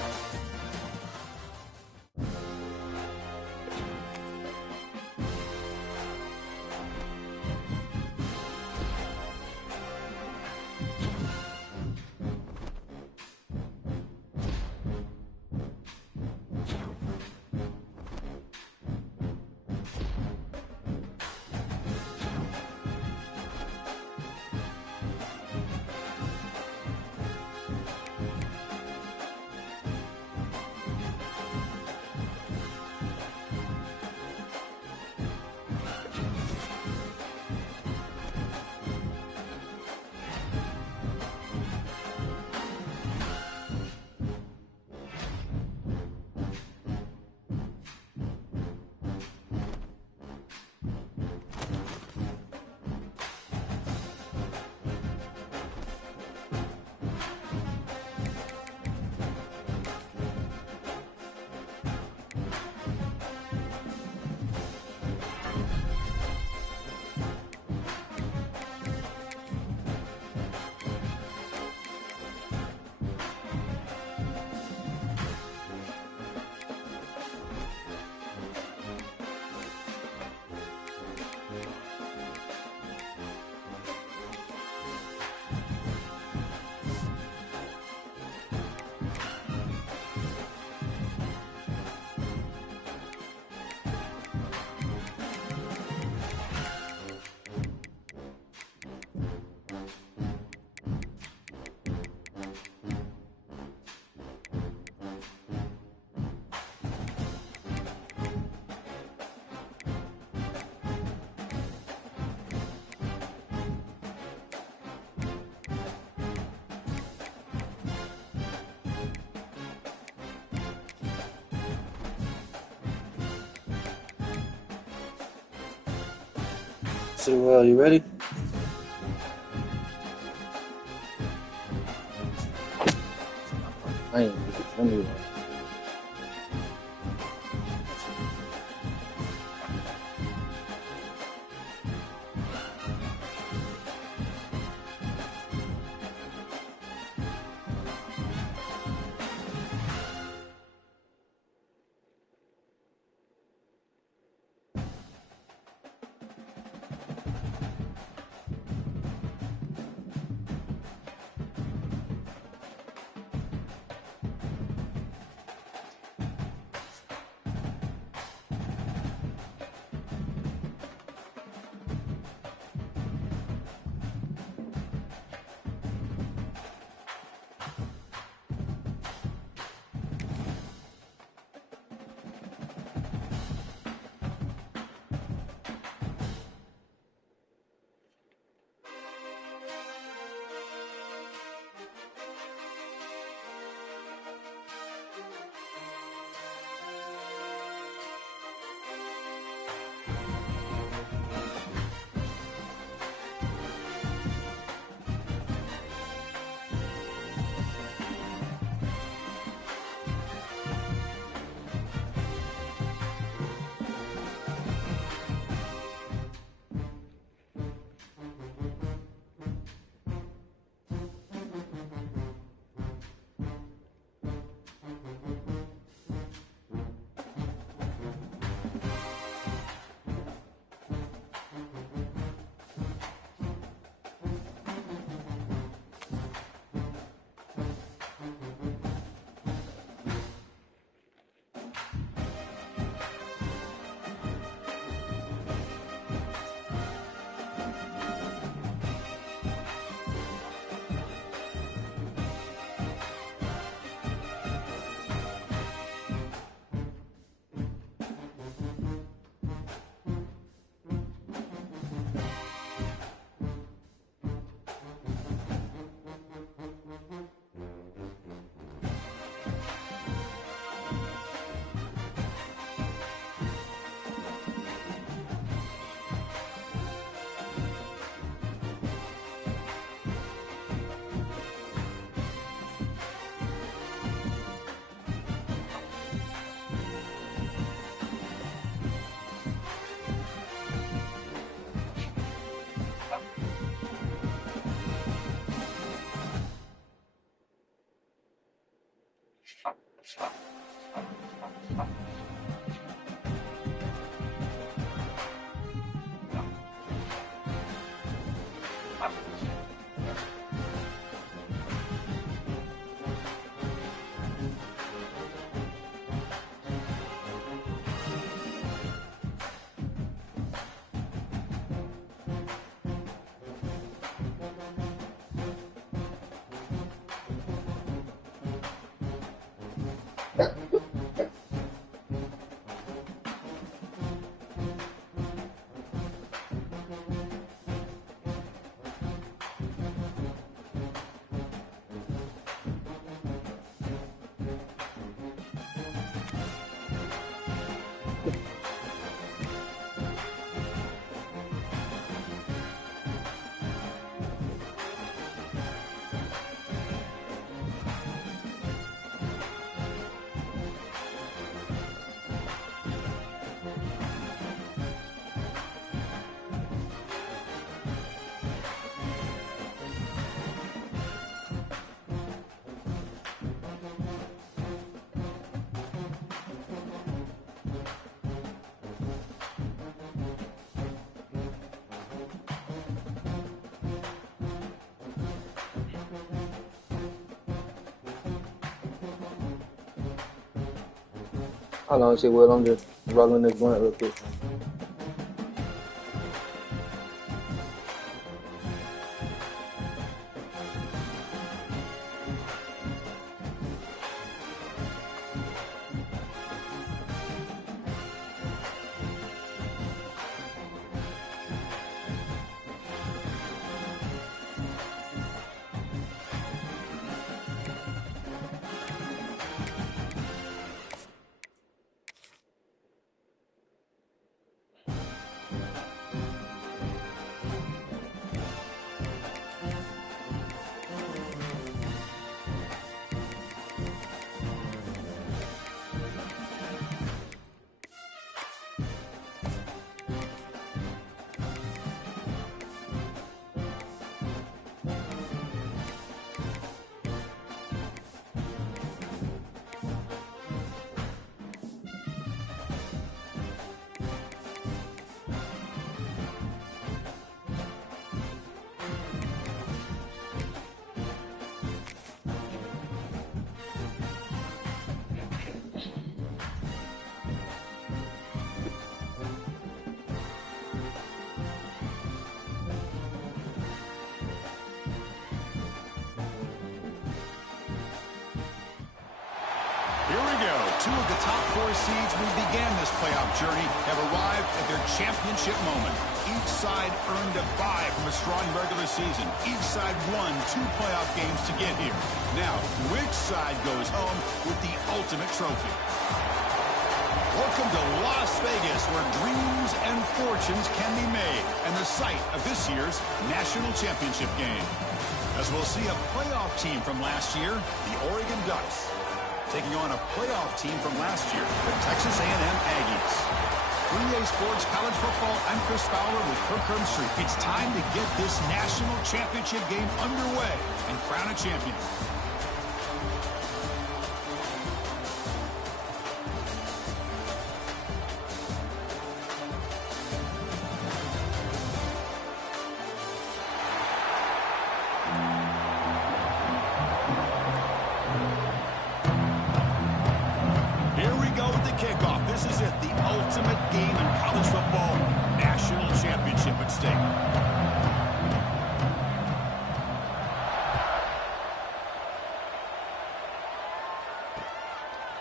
So, you ready? I ain't ready. Hold on, see Will. I'm just rolling this blunt real quick. Here we go. Two of the top 4 seeds who began this playoff journey have arrived at their championship moment. Each side earned a bye from a strong regular season. Each side won 2 playoff games to get here. Now, which side goes home with the ultimate trophy? Welcome to Las Vegas, where dreams and fortunes can be made, and the site of this year's national championship game. As we'll see a playoff team from last year, the Oregon Ducks, taking on a playoff team from last year, the Texas A&M Aggies. 3A Sports College Football, I'm Chris Fowler with Kirk Herbstreit. It's time to get this national championship game underway and crown a champion.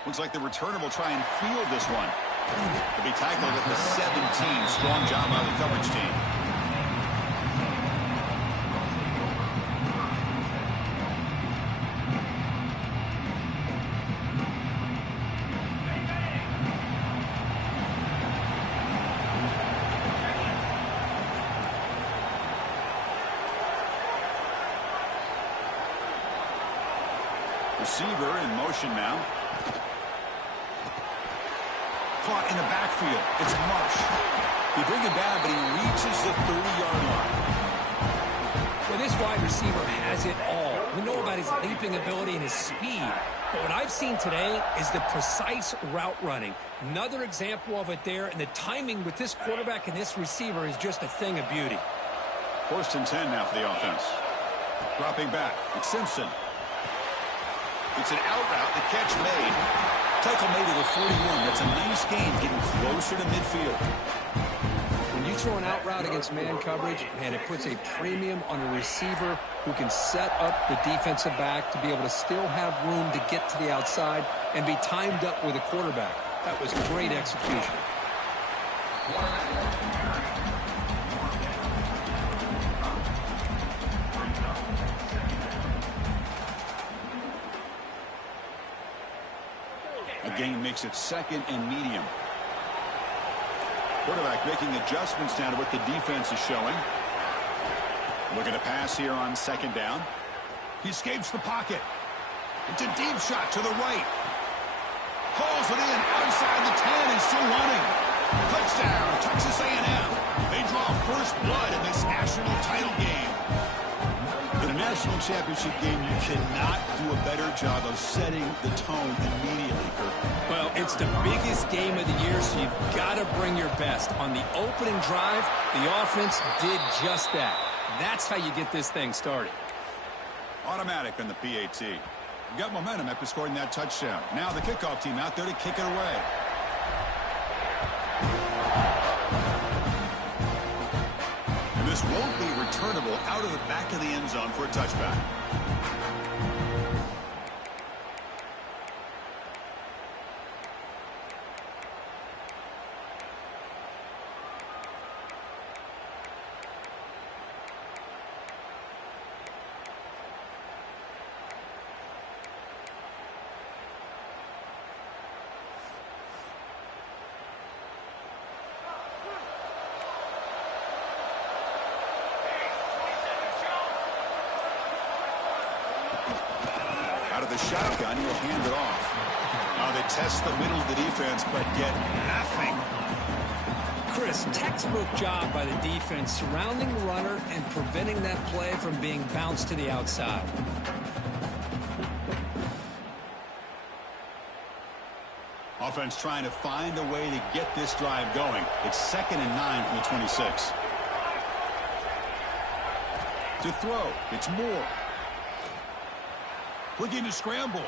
Looks like the returner will try and field this one. He'll be tackled at the 17. Strong job by the coverage team. Receiver in motion now. Caught in the backfield. It's Marsh. He bring it down, but he reaches the 30-yard line. Well, this wide receiver has it all. We know about his leaping ability and his speed. But what I've seen today is the precise route running. Another example of it there, and the timing with this quarterback and this receiver is just a thing of beauty. 1st and 10 now for the offense. Dropping back, it's Simpson. It's an out route, the catch made. Tackle made at the 41. That's a nice gain, getting closer to midfield. When you throw an out route against man coverage, man, it puts a premium on a receiver who can set up the defensive back to be able to still have room to get to the outside and be timed up with a quarterback. That was great execution. A gain makes it 2nd and medium. Quarterback making adjustments down to what the defense is showing. Looking to pass here on 2nd down. He escapes the pocket. It's a deep shot to the right. Hauls it in outside the 10 and still running. Touchdown, Texas A&M. They draw first blood in this national title game. In a national championship game, you cannot do a better job of setting the tone immediately, Kirk. Well, it's the biggest game of the year, so you've got to bring your best. On the opening drive, the offense did just that. That's how you get this thing started. Automatic on the PAT. You got momentum after scoring that touchdown. Now the kickoff team out there to kick it away. And this won't be returnable out of the back of the end zone for a touchback. The shotgun, he'll hand it off. Now they test the middle of the defense, but get nothing. Chris, textbook job by the defense surrounding the runner and preventing that play from being bounced to the outside. Offense trying to find a way to get this drive going. It's 2nd and 9 from the 26. To throw, it's Moore. Looking to scramble.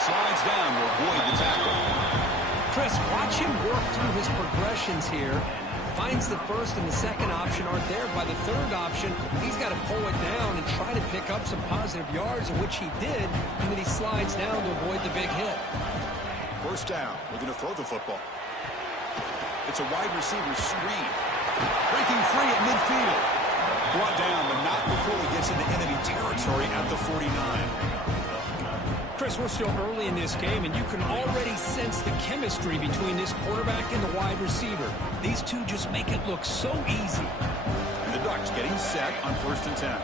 Slides down to avoid the tackle. Chris, watch him work through his progressions here. Finds the 1st and the 2nd option aren't there. By the 3rd option, he's got to pull it down and try to pick up some positive yards, of which he did, and then he slides down to avoid the big hit. 1st down. Looking to throw the football. It's a wide receiver screen. Breaking free at midfield. Brought down, but not before he gets into enemy territory at the 49. Chris, we're still early in this game, and you can already sense the chemistry between this quarterback and the wide receiver. These two just make it look so easy. And the Ducks getting set on 1st and 10.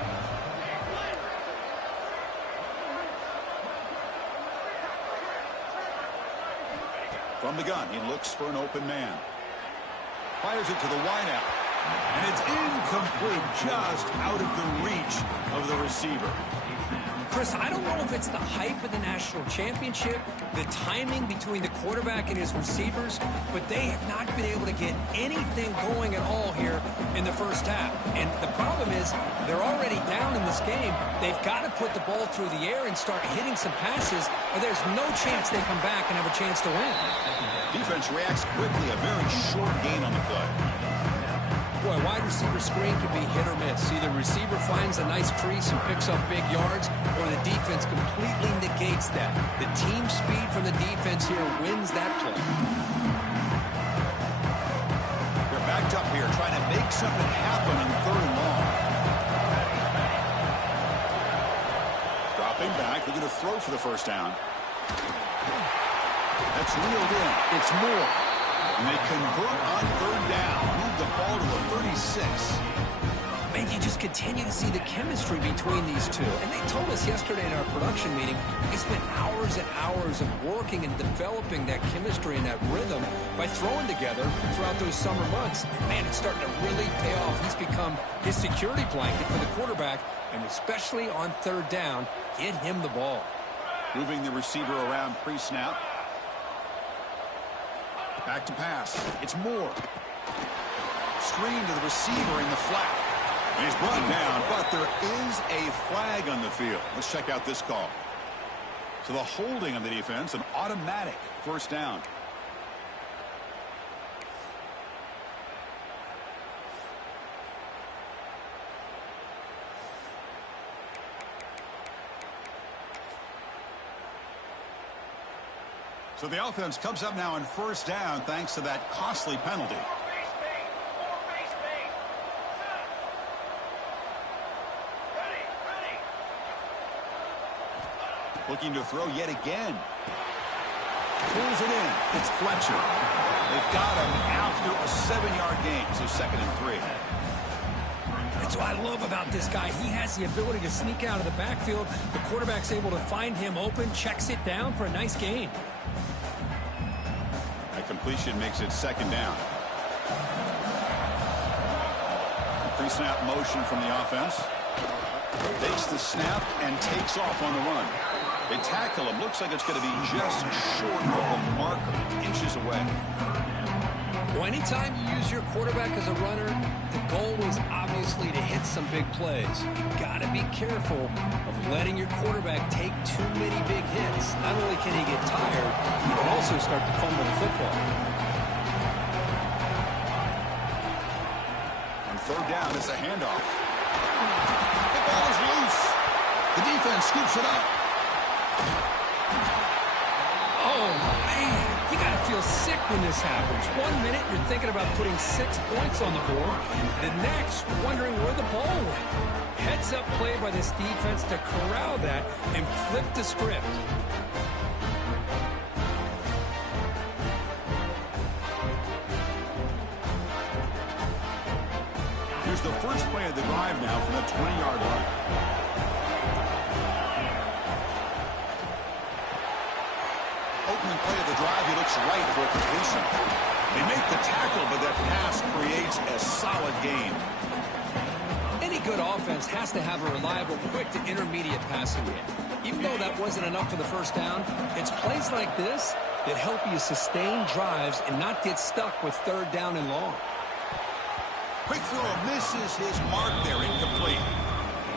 From the gun, he looks for an open man. Fires it to the wideout. And it's incomplete, just out of the reach of the receiver. Chris, I don't know if it's the hype of the national championship, the timing between the quarterback and his receivers, but they have not been able to get anything going at all here in the 1st half. And the problem is they're already down in this game. They've got to put the ball through the air and start hitting some passes, or there's no chance they come back and have a chance to win. Defense reacts quickly, a very short gain on the play. Boy, wide receiver screen can be hit or miss. Either receiver finds a nice crease and picks up big yards, or the defense completely negates that. The team speed from the defense here wins that play. They're backed up here trying to make something happen on 3rd and long. Dropping back, looking to throw for the 1st down. That's reeled in. It's Moore. And they convert on 3rd down. Move the ball to the 36. And you just continue to see the chemistry between these two. And they told us yesterday in our production meeting, they spent hours and hours of working and developing that chemistry and that rhythm by throwing together throughout those summer months. And, man, it's starting to really pay off. He's become his security blanket for the quarterback, and especially on third down, get him the ball. Moving the receiver around pre-snap. Back to pass. It's Moore. Screen to the receiver in the flat. And he's brought down, but there is a flag on the field. Let's check out this call. So the holding on the defense, an automatic first down. So the offense comes up now on first down thanks to that costly penalty. Looking to throw yet again. Pulls it in. It's Fletcher. They've got him after a 7-yard gain, so 2nd and 3. That's what I love about this guy. He has the ability to sneak out of the backfield. The quarterback's able to find him open, checks it down for a nice gain. That completion makes it 2nd down. Pre-snap motion from the offense. Takes the snap and takes off on the run. They tackle him. Looks like it's going to be just short of the marker, inches away. Well, anytime you use your quarterback as a runner, the goal is obviously to hit some big plays. You've got to be careful of letting your quarterback take too many big hits. Not only can he get tired, he can also start to fumble the football. On third down, it's a handoff. The ball is loose. The defense scoops it up. Oh, man, you got to feel sick when this happens. 1 minute, you're thinking about putting 6 points on the board. The next, wondering where the ball went. Heads-up play by this defense to corral that and flip the script. Here's the first play of the drive now from the 20-yard line. Opening play of the drive, he looks right for a completion. They make the tackle, but that pass creates a solid gain. Any good offense has to have a reliable, quick to intermediate passing game. Even though that wasn't enough for the first down, it's plays like this that help you sustain drives and not get stuck with third down and long. Quick throw misses his mark there, incomplete.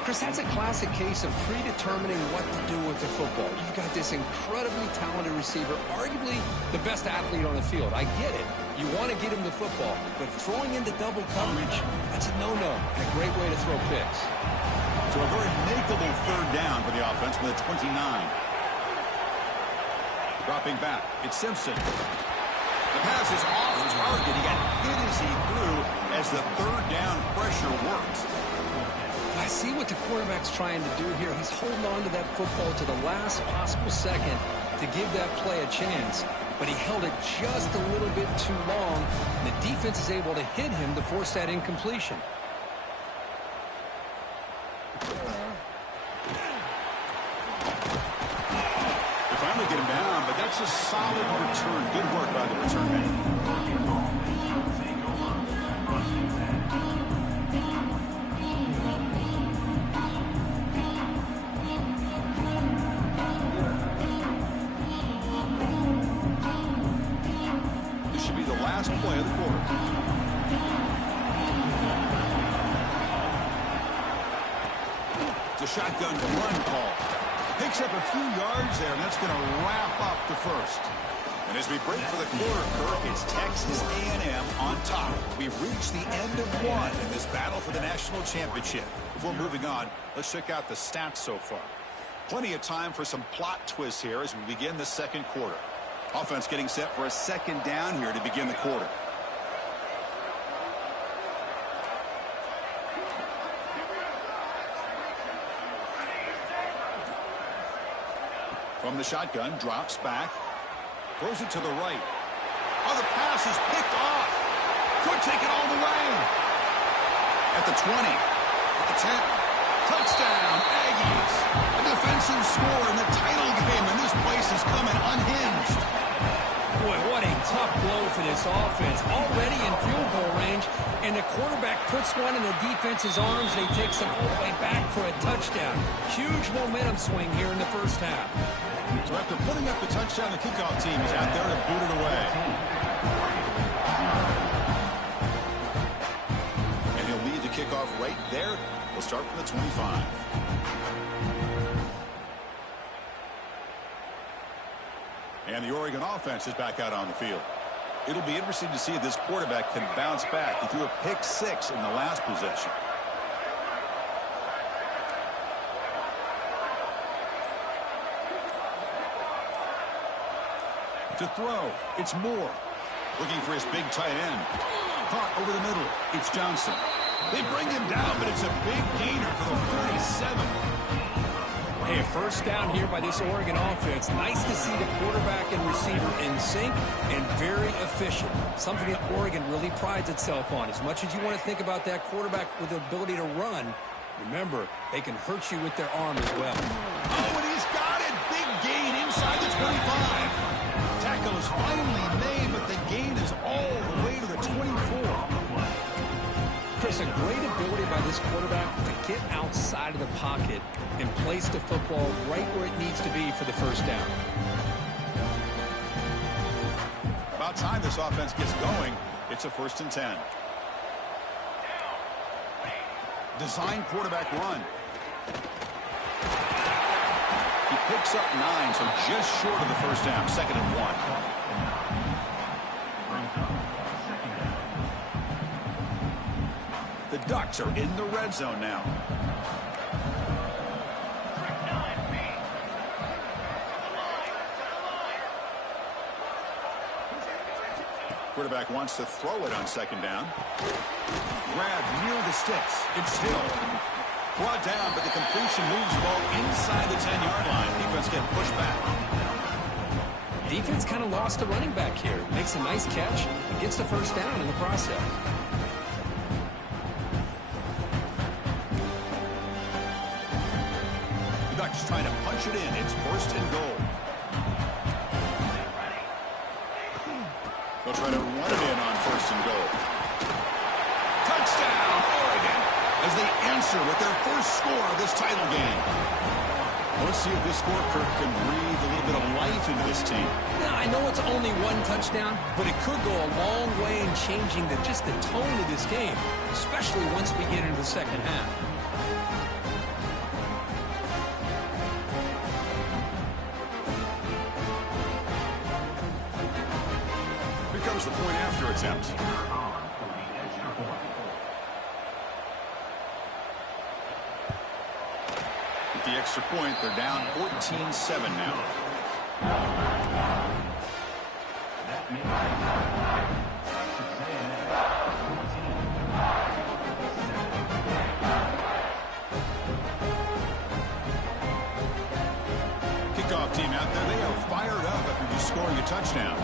Chris, that's a classic case of predetermining what to do with the football. You've got this incredibly talented receiver, arguably the best athlete on the field. I get it. You want to get him the football, but throwing into double coverage, that's a no-no and a great way to throw picks. So a very makeable third down for the offense with a 29. Dropping back, it's Simpson. The pass is off target. He got hit as he threw as the third down pressure worked. I see what the quarterback's trying to do here. He's holding on to that football to the last possible second to give that play a chance. But he held it just a little bit too long. And the defense is able to hit him to force that incompletion. They finally get him down, but that's a solid return. Good work by the return man. Play of the quarter. It's a shotgun run call. Picks up a few yards there, and that's going to wrap up the first. And as we break for the quarter, Kirk, it's Texas A&M on top. We've reached the end of one in this battle for the national championship. Before moving on, let's check out the stats so far. Plenty of time for some plot twists here as we begin the second quarter. Offense getting set for a second down here to begin the quarter. From the shotgun, drops back, throws it to the right. Oh, the pass is picked off. Could take it all the way. At the 20. the 10. Touchdown, Aggies. A defensive score in the title game, and this place is coming unhinged. Boy, what a tough blow for this offense. Already in field goal range, and the quarterback puts one in the defense's arms, and he takes it all the way back for a touchdown. Huge momentum swing here in the first half. So after putting up the touchdown, the kickoff team is out there to boot it away. And he'll lead the kickoff right there. We'll start from the 25. And the Oregon offense is back out on the field. It'll be interesting to see if this quarterback can bounce back. He threw a pick-6 in the last possession. To throw, it's Moore. Looking for his big tight end. Caught over the middle, it's Johnson. They bring him down, but it's a big gainer for the 47. Hey, a first down here by this Oregon offense. Nice to see the quarterback and receiver in sync and very efficient. Something that Oregon really prides itself on. As much as you want to think about that quarterback with the ability to run, remember, they can hurt you with their arm as well. Oh, and he's got it. Big gain inside the 25. Tackle is finally made, but the gain is all the way to the 24. Chris, a great ability by this quarterback to get outside of the pocket and place the football right where it needs to be for the first down. About time this offense gets going. It's a 1st and 10. Design quarterback run. He picks up 9, so just short of the first down. 2nd and 1. The Ducks are in the red zone now. Quarterback wants to throw it on 2nd down. Grab near the sticks. It's Hill. Brought down, but the completion moves the ball inside the 10-yard line. Defense getting pushed back. Defense kind of lost a running back here. Makes a nice catch and gets the first down in the process. The Ducks trying to punch it in. It's 1st and goal. They'll try to run it in on 1st and goal. Touchdown, Oregon, as they answer with their first score of this title game. Let's see if this score, Kirk, can breathe a little bit of life into this team. Now, I know it's only one touchdown, but it could go a long way in changing just the tone of this game, especially once we get into the second half. Here comes the point after attempt. With the extra point, they're down 14-7 now. Kickoff team out there, they are fired up after just scoring a touchdown.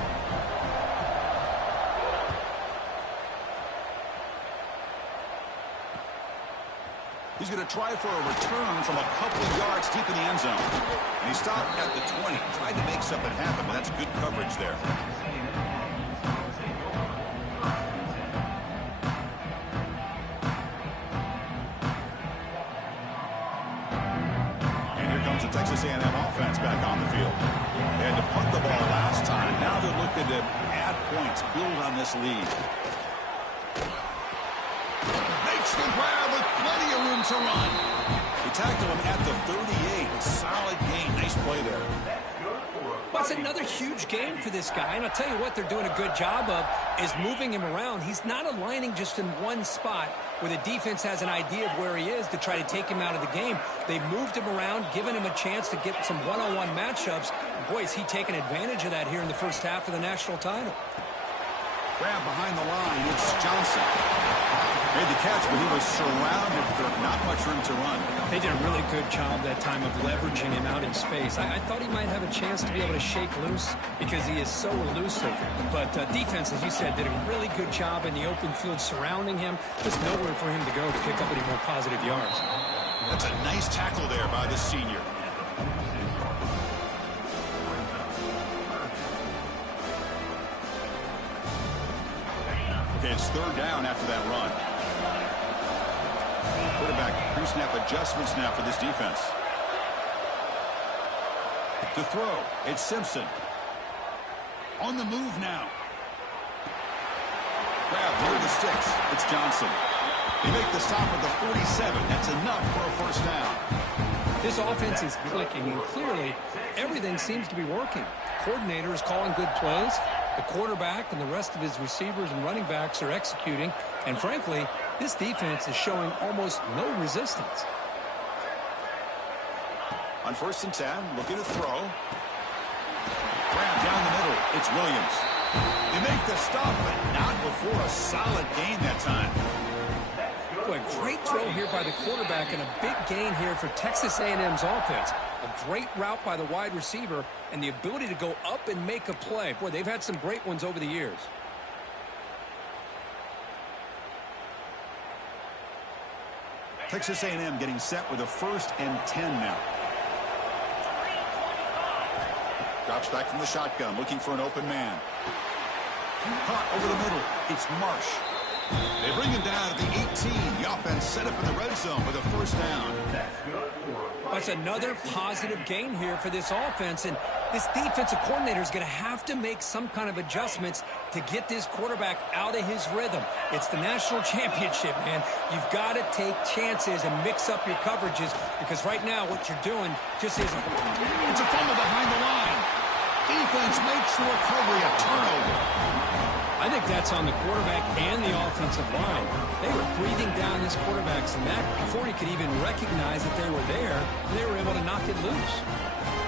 He's going to try for a return from a couple of yards deep in the end zone. And he stopped at the 20. Tried to make something happen, but that's good coverage there. And here comes the Texas A&M offense back on the field. They had to punt the ball last time. Now they're looking to add points, build on this lead. The grab with plenty of room to run. He tackled him at the 38. Solid gain. Nice play there. Well, it's another huge game for this guy. And I'll tell you what they're doing a good job of is moving him around. He's not aligning just in one spot where the defense has an idea of where he is to try to take him out of the game. They've moved him around, given him a chance to get some one-on-one matchups. Boy, is he taking advantage of that here in the first half of the national title. Grab behind the line. It's Johnson. Made the catch, but he was surrounded, Kirk. Not much room to run. They did a really good job that time of leveraging him out in space. I thought he might have a chance to be able to shake loose because he is so elusive. But defense, as you said, did a really good job in the open field surrounding him. Just nowhere for him to go to pick up any more positive yards. That's a nice tackle there by the senior. Okay, it's third down after that run. Quarterback pre-snap adjustments now for this defense. To throw, it's Simpson. On the move now. Grab near the sticks. It's Johnson. They make the stop at the 47. That's enough for a first down. This offense is clicking, and clearly everything seems to be working. Coordinator is calling good plays. The quarterback and the rest of his receivers and running backs are executing. And frankly, this defense is showing almost no resistance. On 1st and 10, looking to throw. Grab down the middle. It's Williams. They make the stop, but not before a solid gain that time. Boy, great throw here by the quarterback and a big gain here for Texas A&M's offense. A great route by the wide receiver and the ability to go up and make a play. Boy, they've had some great ones over the years. Texas A&M getting set with a 1st and 10 now. Drops back from the shotgun, looking for an open man. Caught over the middle. It's Marsh. They bring him down at the 18. The offense set up in the red zone with a first down. That's another positive gain here for this offense, and this defensive coordinator is going to have to make some kind of adjustments to get this quarterback out of his rhythm. It's the national championship, man. You've got to take chances and mix up your coverages because right now what you're doing just isn't. It's a fumble behind the line. Defense makes the recovery a turnover. I think that's on the quarterback and the offensive line. They were breathing down this quarterback's neck before he could even recognize that they were there. They were able to knock it loose.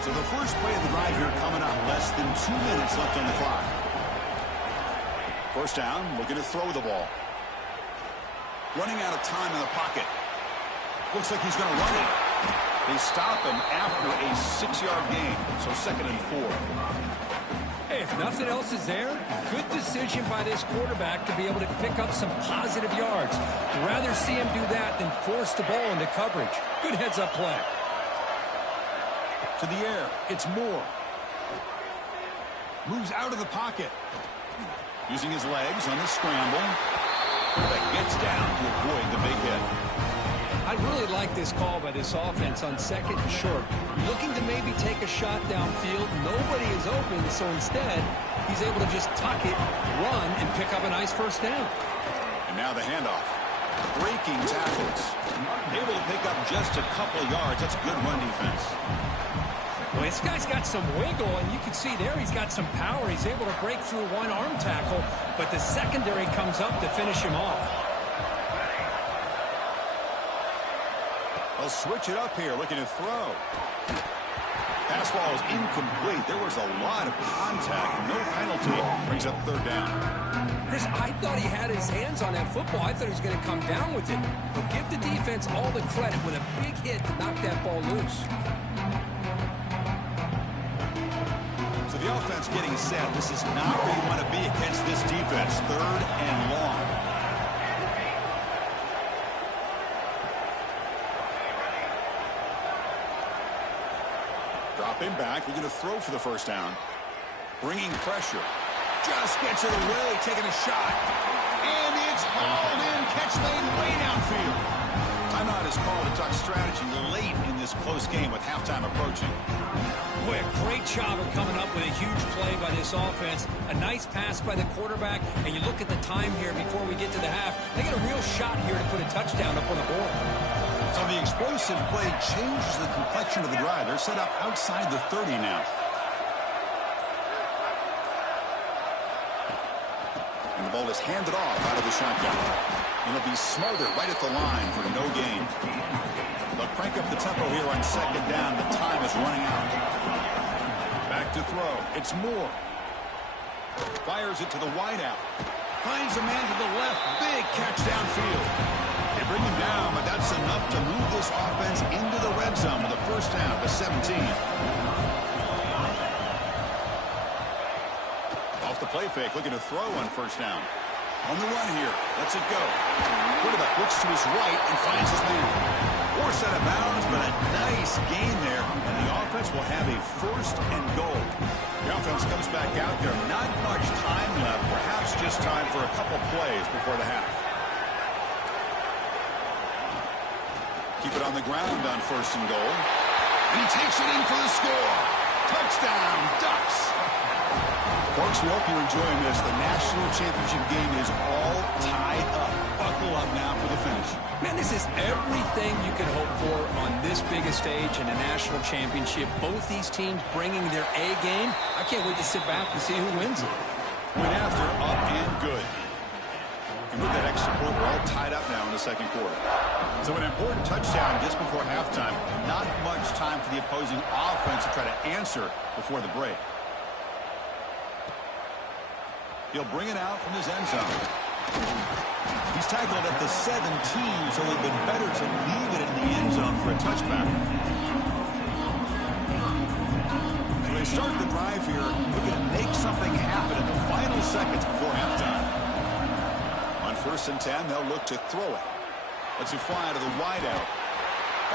So the first play of the drive here coming up. Less than 2 minutes left on the clock. First down, looking to throw the ball. Running out of time in the pocket. Looks like he's going to run it. They stop him after a 6-yard gain. So 2nd and 4. Hey, if nothing else is there, good decision by this quarterback to be able to pick up some positive yards. I'd rather see him do that than force the ball into coverage. Good heads-up play. To the air, it's Moore. Moves out of the pocket. Using his legs on the scramble. That gets down to avoid the big hit. I really like this call by this offense on 2nd and short. Looking to maybe take a shot downfield. Nobody is open, so instead, he's able to just tuck it, run, and pick up a nice first down. And now the handoff. Breaking tackles. Able to pick up just a couple of yards. That's good run defense. Well, this guy's got some wiggle, and you can see there he's got some power. He's able to break through one arm tackle, but the secondary comes up to finish him off. They'll switch it up here, looking to throw. Pass ball is incomplete. There was a lot of contact. No penalty. Brings up 3rd down. Chris, I thought he had his hands on that football. I thought he was going to come down with it. But give the defense all the credit with a big hit to knock that ball loose. So the offense getting set. This is not where you want to be against this defense. 3rd and long. Dropping back, looking to throw for the first down. Bringing pressure. Just gets it away, taking a shot. And it's hauled in. Catch made way downfield. Timeout is called to talk strategy late in this close game with halftime approaching. Boy, a great job of coming up with a huge play by this offense. A nice pass by the quarterback. And you look at the time here before we get to the half. They get a real shot here to put a touchdown up on the board. So the explosive play changes the complexion of the drive. They're set up outside the 30 now. And the ball is handed off out of the shotgun. It'll be smothered right at the line for no gain. They'll crank up the tempo here on 2nd down. The time is running out. Back to throw. It's Moore. Fires it to the wideout. Finds a man to the left. Big catch downfield. enough to move this offense into the red zone with a first down to 17. Off the play fake, looking to throw on first down. On the run here, lets it go. Quarterback looks to his right and finds his man. Forced out of bounds, but a nice gain there, and the offense will have a first and goal. The offense comes back out there. Not much time left, perhaps just time for a couple plays before the half. Keep it on the ground on first and goal. And he takes it in for the score. Touchdown, Ducks. Folks, we hope you're enjoying this. The national championship game is all tied up. Buckle up now for the finish. Man, this is everything you could hope for on this biggest stage in a national championship. Both these teams bringing their A game. I can't wait to sit back and see who wins it. Went after, up and good. And with that extra point, we're all tied up now in the second quarter. So an important touchdown just before halftime. Not much time for the opposing offense to try to answer before the break. He'll bring it out from his end zone. He's tackled at the 17, so it would have been better to leave it in the end zone for a touchback. So they start the drive here, looking to make something happen in the final seconds before halftime. On first and 10, they'll look to throw it. Lets it fly to the wideout.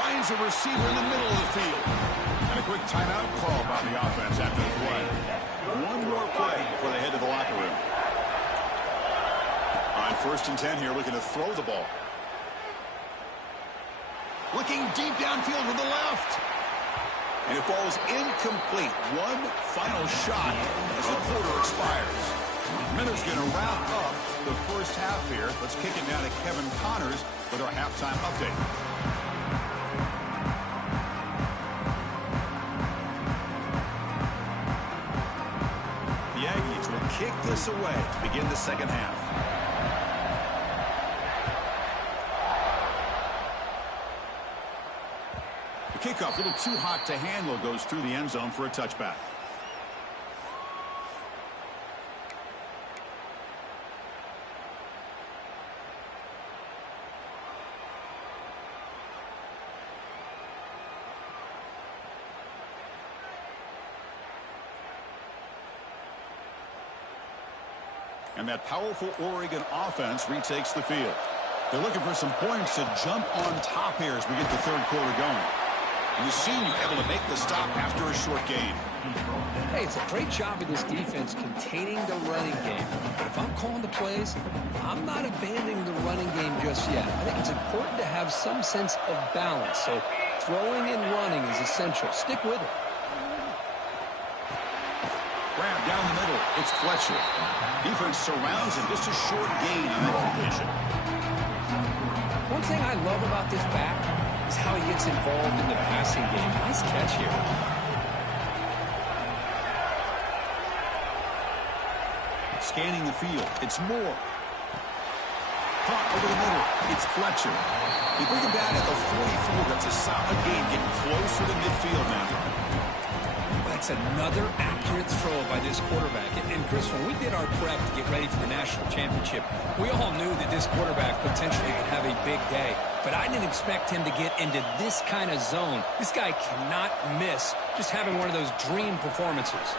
Finds a receiver in the middle of the field. And a quick timeout call by the offense after the play. One more play before they head to the locker room. On first and 10 here, looking to throw the ball. Looking deep downfield with the left. And it falls incomplete. One final shot as the quarter expires. Miller's going to wrap up the first half here. Let's kick it now to Kevin Connors with our halftime update. The Aggies will kick this away to begin the second half. The kickoff, a little too hot to handle, goes through the end zone for a touchback. And that powerful Oregon offense retakes the field. They're looking for some points to jump on top here as we get the third quarter going. And the senior able to make the stop after a short gain. Hey, it's a great job of this defense containing the running game. But if I'm calling the plays, I'm not abandoning the running game just yet. I think it's important to have some sense of balance. So throwing and running is essential. Stick with it. Grab down the middle. It's Fletcher. Defense surrounds him. Just a short gain on that completion. One thing I love about this back is how he gets involved in the passing game. Nice catch here. Scanning the field. It's Moore. Caught over the middle. It's Fletcher. They bring him down at the 44. That's a solid gain. Getting closer to midfield now. That's another accurate throw by this quarterback. And Chris, when we did our prep to get ready for the national championship, we all knew that this quarterback potentially could have a big day. But I didn't expect him to get into this kind of zone. This guy cannot miss just having one of those dream performances.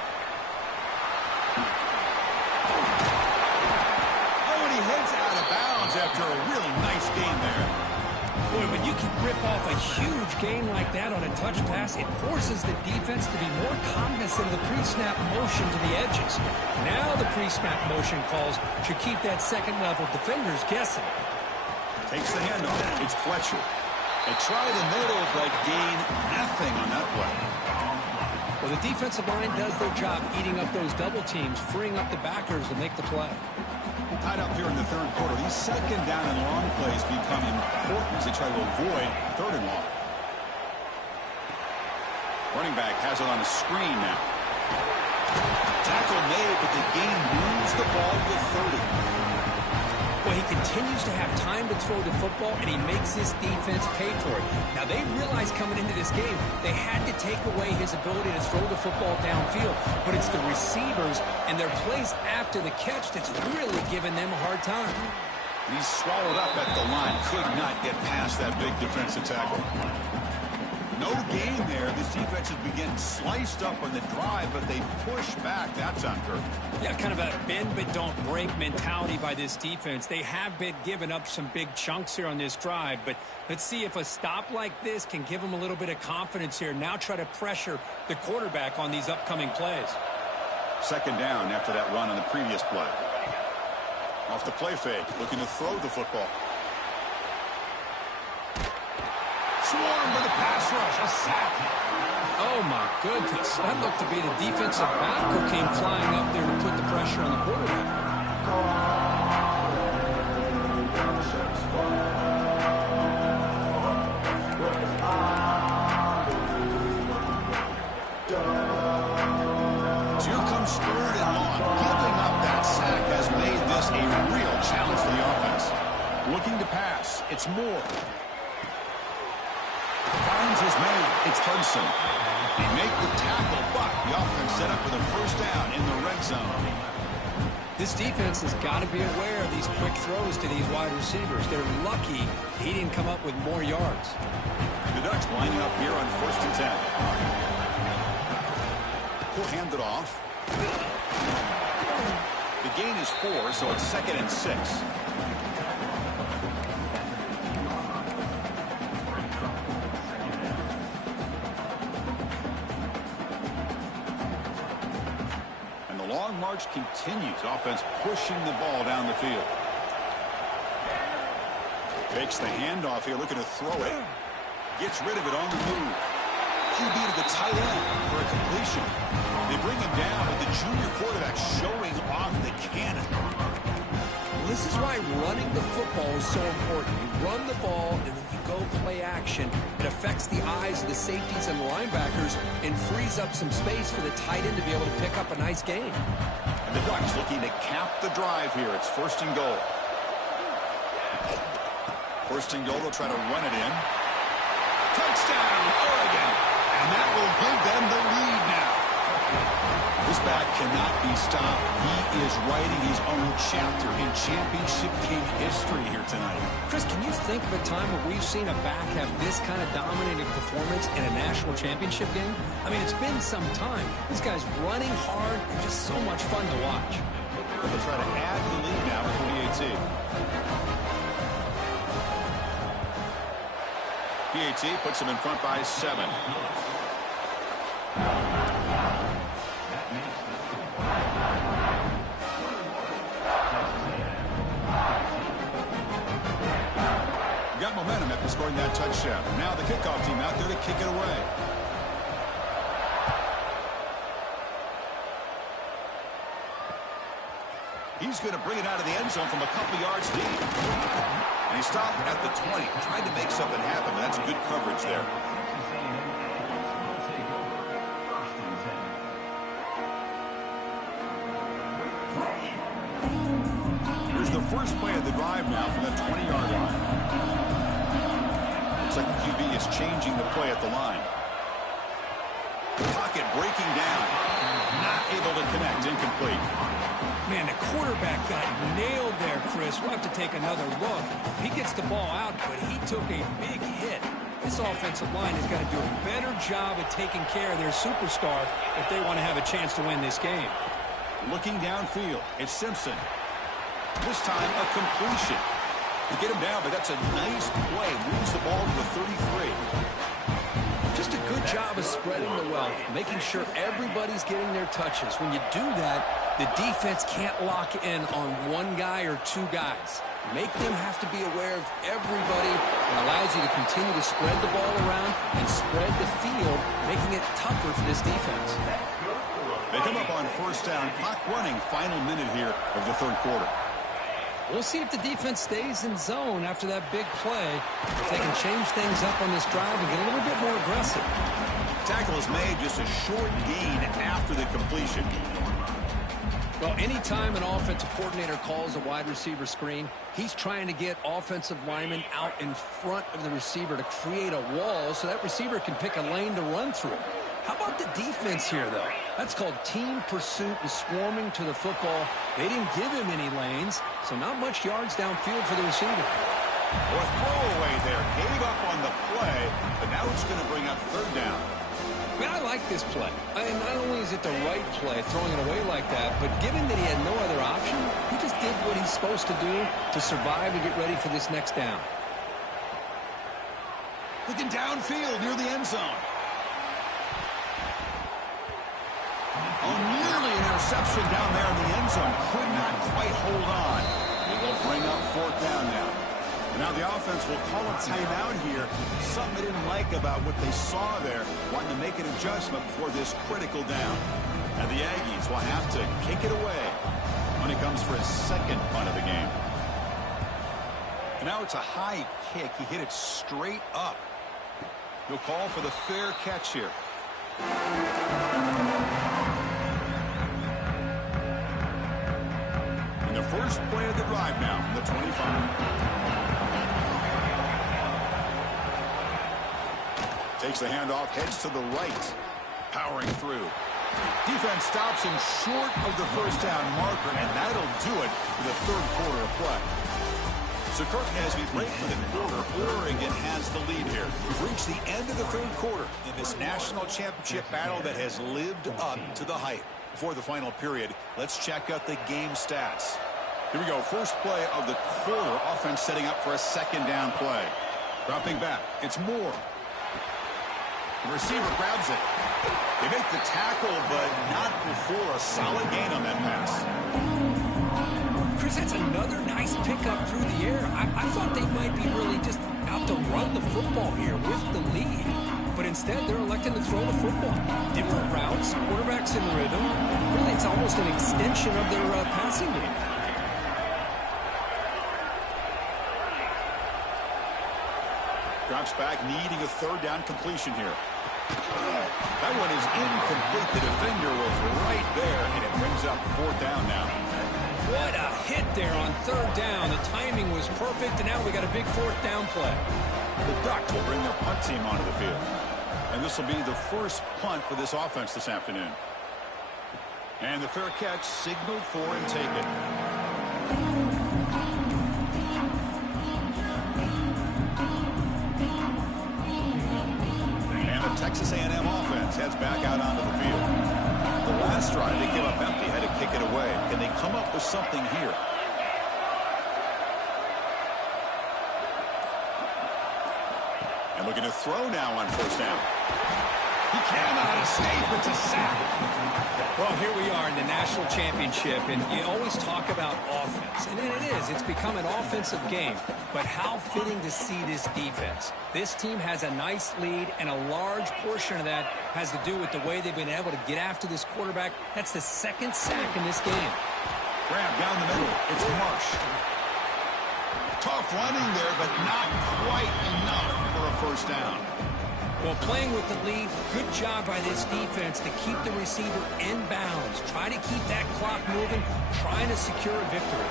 Oh, and he heads out of bounds after a really nice gain there. Boy, when you can rip off a huge gain like that on a touch pass, it forces the defense to be more cognizant of the pre-snap motion to the edges. Now the pre-snap motion calls should keep that second-level defenders guessing. Takes the handoff. It's Fletcher. They try the middle, but gain nothing on that play. Well, the defensive line does their job eating up those double teams, freeing up the backers to make the play. Tied up here in the third quarter. These second down and long plays become important as they try to avoid third and long. Running back has it on a screen now. Tackle made, but the game moves the ball to the 30. Well, he continues to have time to throw the football, and he makes this defense pay for it. Now, they realized coming into this game, they had to take away his ability to throw the football downfield. But it's the receivers and their plays after the catch that's really giving them a hard time. And he's swallowed up at the line. Could not get past that big defensive tackle. No gain there. This defense has been getting sliced up on the drive, but they push back that time, Kirk. Yeah, kind of a bend but don't break mentality by this defense. They have been giving up some big chunks here on this drive, but let's see if a stop like this can give them a little bit of confidence here. Now try to pressure the quarterback on these upcoming plays. Second down after that run on the previous play. Off the play fake, looking to throw the football. Swarmed with a pass rush, a sack. Oh, my goodness. That looked to be the defensive back who came flying up there to put the pressure on the quarterback. So here comes third and long. Giving up that sack has made this a real challenge for the offense. Looking to pass. It's Moore. Finds his man. It's Hudson. They make the tackle, but the offense set up with a first down in the red zone. This defense has got to be aware of these quick throws to these wide receivers. They're lucky he didn't come up with more yards. The Ducks lining up here on 1st and 10. He'll hand it off. The gain is 4, so it's 2nd and 6. Long march continues. Offense pushing the ball down the field. Takes the handoff here, looking to throw it. Gets rid of it on the move. QB to the tight end for a completion. They bring him down, but the junior quarterback showing off the cannon. Well, this is why running the football is so important. You run the ball, and then you go play action. It affects the eyes of the safeties and the linebackers and frees up some space for the tight end to be able to pick up a nice gain. And the Ducks looking to cap the drive here. It's 1st and goal. 1st and goal, they'll try to run it in. Touchdown, Oregon! And that will give them the lead now. This back cannot be stopped. He is writing his own chapter in championship game history here tonight. Chris, can you think of a time where we've seen a back have this kind of dominating performance in a national championship game? I mean, it's been some time. This guy's running hard and just so much fun to watch. They'll try to add to the lead now with PAT. PAT puts them in front by 7. Got momentum after scoring that touchdown. Now the kickoff team out there to kick it away. He's going to bring it out of the end zone from a couple yards lead. And he stopped at the 20. Tried to make something happen, but that's good coverage there. Here's the first play of the drive now from the 20-yard line. Looks like the QB is changing the play at the line. Pocket breaking down. Not able to connect. Incomplete. Man, the quarterback got nailed there, Chris. We'll have to take another look. He gets the ball out, but he took a big hit. This offensive line has got to do a better job at taking care of their superstar if they want to have a chance to win this game. Looking downfield, it's Simpson. This time a completion. To get him down, but that's a nice play. Moves the ball to the 33. Just a good job of spreading the wealth, making sure everybody's getting their touches. When you do that, the defense can't lock in on one guy or two guys. Make them have to be aware of everybody. It allows you to continue to spread the ball around and spread the field, making it tougher for this defense. They come up on first down. Clock running. Final minute here of the third quarter. We'll see if the defense stays in zone after that big play. If they can change things up on this drive and get a little bit more aggressive. Tackle is made, just a short gain after the completion. Well, anytime an offensive coordinator calls a wide receiver screen, he's trying to get offensive linemen out in front of the receiver to create a wall so that receiver can pick a lane to run through. How about the defense here, though? That's called team pursuit and swarming to the football. They didn't give him any lanes, so not much yards downfield for the receiver. Or throwaway there. Gave up on the play, but now it's going to bring up third down. I mean, I like this play. Not only is it the right play, throwing it away like that, but given that he had no other option, he just did what he's supposed to do to survive and get ready for this next down. Looking downfield near the end zone. Oh, nearly an interception down there in the end zone. Could not quite hold on. It will bring up fourth down now. And now the offense will call a timeout here. Something they didn't like about what they saw there. Wanting to make an adjustment before this critical down. And the Aggies will have to kick it away when it comes for his second punt of the game. And now it's a high kick. He hit it straight up. He'll call for the fair catch here. And the first play of the drive now from the 25. Takes the handoff, heads to the right. Powering through. Defense stops him short of the first down marker, and that'll do it for the third quarter of play. So, Kirk, as we break for the quarter, Oregon has the lead here. We've reached the end of the third quarter in this national championship battle that has lived up to the hype. Before the final period, let's check out the game stats. Here we go. First play of the quarter. Offense setting up for a second down play. Dropping back. It's Moore. The receiver grabs it. They make the tackle, but not before a solid gain on that pass. Chris, that's another nice pickup through the air. I thought they might be really just out to run the football here with the lead. But instead, they're electing to throw the football. Different routes, quarterbacks in rhythm. Really, it's almost an extension of their passing game. Drops back, needing a third down completion here. That one is incomplete. The defender was right there, and it brings up fourth down now. What a hit there on third down. The timing was perfect, and now we got a big fourth down play. The Ducks will bring their punt team onto the field. And this will be the first punt for this offense this afternoon. And the fair catch signaled for and taken. And the Texas A&M offense heads back out onto the field. The last drive, they came up empty, had to kick it away. Can they come up with something here? And looking to throw now on first down. He cannot escape. It's a sack. Well, here we are in the national championship, and you always talk about offense. And it is. It's become an offensive game. But how fitting to see this defense. This team has a nice lead, and a large portion of that has to do with the way they've been able to get after this quarterback. That's the second sack in this game. Grab down the middle. It's Marsh. Tough running there, but not quite enough for a first down. Well, playing with the lead, good job by this defense to keep the receiver in bounds. Try to keep that clock moving, trying to secure a victory.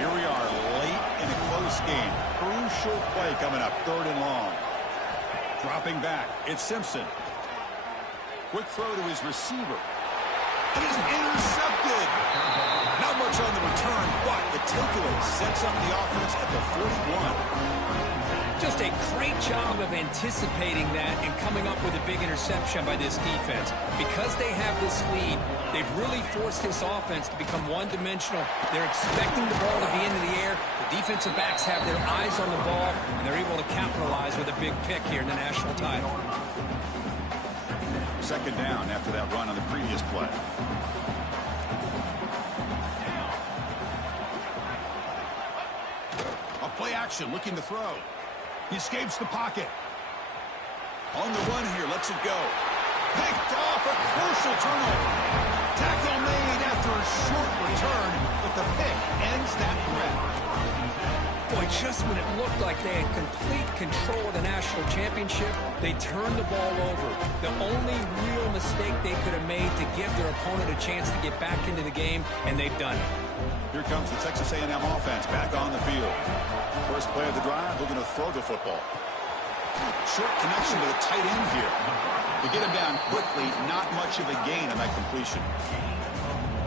Here we are, late in a close game. Crucial play coming up, third and long. Dropping back, it's Simpson. Quick throw to his receiver. It is intercepted. Not much on the return, but the takeaway sets up the offense at the 41. Just a great job of anticipating that and coming up with a big interception by this defense. Because they have this lead, they've really forced this offense to become one-dimensional. They're expecting the ball to be into the air. The defensive backs have their eyes on the ball, and they're able to capitalize with a big pick here in the national title. Second down after that run on the previous play. A play action, looking to throw. He escapes the pocket. On the run here, lets it go. Picked off, a crucial turnover. Tackle made after a short return, but the pick ends that threat. Boy, just when it looked like they had complete control of the national championship, they turned the ball over. The only real mistake they could have made to give their opponent a chance to get back into the game, and they've done it. Here comes the Texas A&M offense back on the field. First play of the drive, looking to throw the football. Short connection to the tight end here. To get him down quickly, not much of a gain on that completion.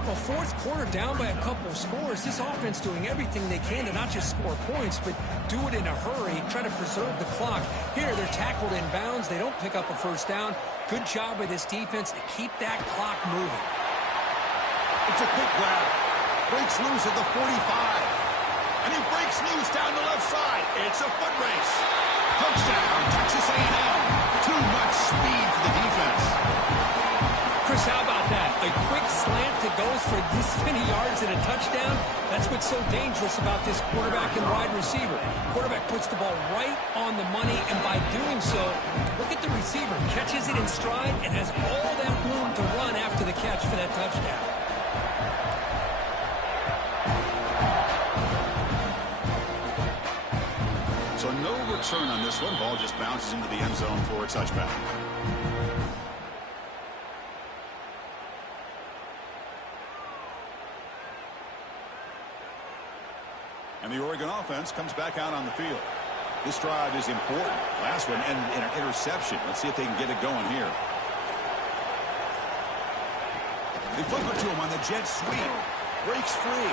Well, fourth quarter down by a couple of scores. This offense doing everything they can to not just score points, but do it in a hurry, try to preserve the clock. Here, they're tackled in bounds. They don't pick up a first down. Good job by this defense to keep that clock moving. It's a quick grab. Breaks loose at the 45. And he breaks loose down the left side. It's a foot race. Touchdown, Texas A&M. Too much speed for the defense. Chris, how about that? A quick slant that goes for this many yards and a touchdown. That's what's so dangerous about this quarterback and wide receiver. Quarterback puts the ball right on the money, and by doing so, look at the receiver. Catches it in stride and has all that room to run after the catch for that touchdown. So no return on this one. Ball just bounces into the end zone for a touchback. And the Oregon offense comes back out on the field. This drive is important. Last one ended in an interception. Let's see if they can get it going here. They flip it to him on the jet sweep. Breaks free.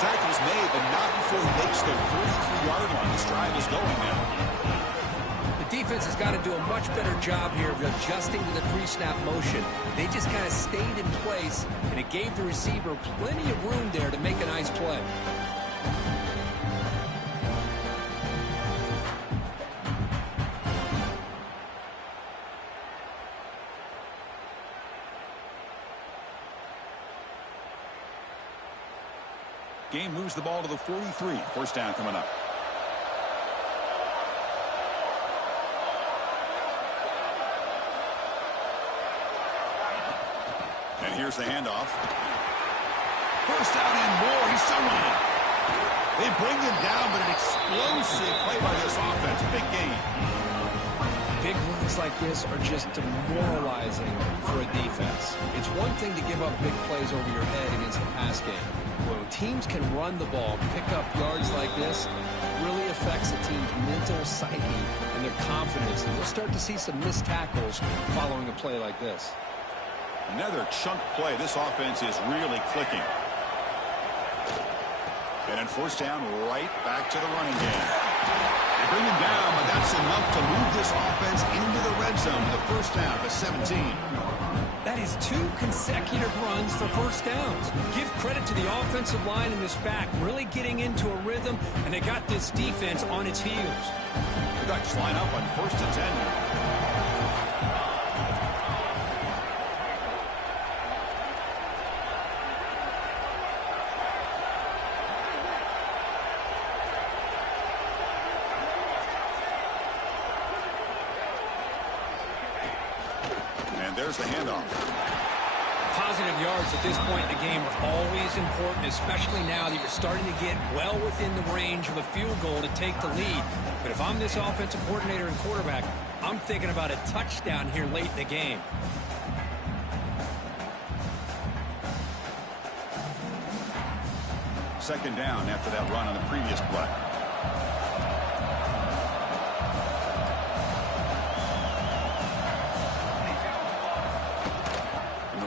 Tackle's made, but not before he makes the 43-yard line. This drive is going now. The defense has got to do a much better job here of adjusting to the pre-snap motion. They just kind of stayed in place, and it gave the receiver plenty of room there to make a nice play. Game moves the ball to the 43. First down coming up. And here's the handoff. First down and more. He's still running. They bring him down, but an explosive play by this offense. Big gain. Big runs like this are just demoralizing for a defense. It's one thing to give up big plays over your head against the pass game. When teams can run the ball, pick up yards like this, it really affects the team's mental psyche and their confidence. And you'll start to see some missed tackles following a play like this. Another chunk play. This offense is really clicking. And then first down, right back to the running game. They bring him down, but that's enough to move this offense into the red zone with a first down to 17. That is 2 consecutive runs for first downs. Give credit to the offensive line and this back really getting into a rhythm, and they got this defense on its heels. The Ducks line up on 1st and 10. There's the handoff. Positive yards at this point in the game are always important, especially now that you're starting to get well within the range of a field goal to take the lead. But if I'm this offensive coordinator and quarterback, I'm thinking about a touchdown here late in the game. Second down after that run on the previous play.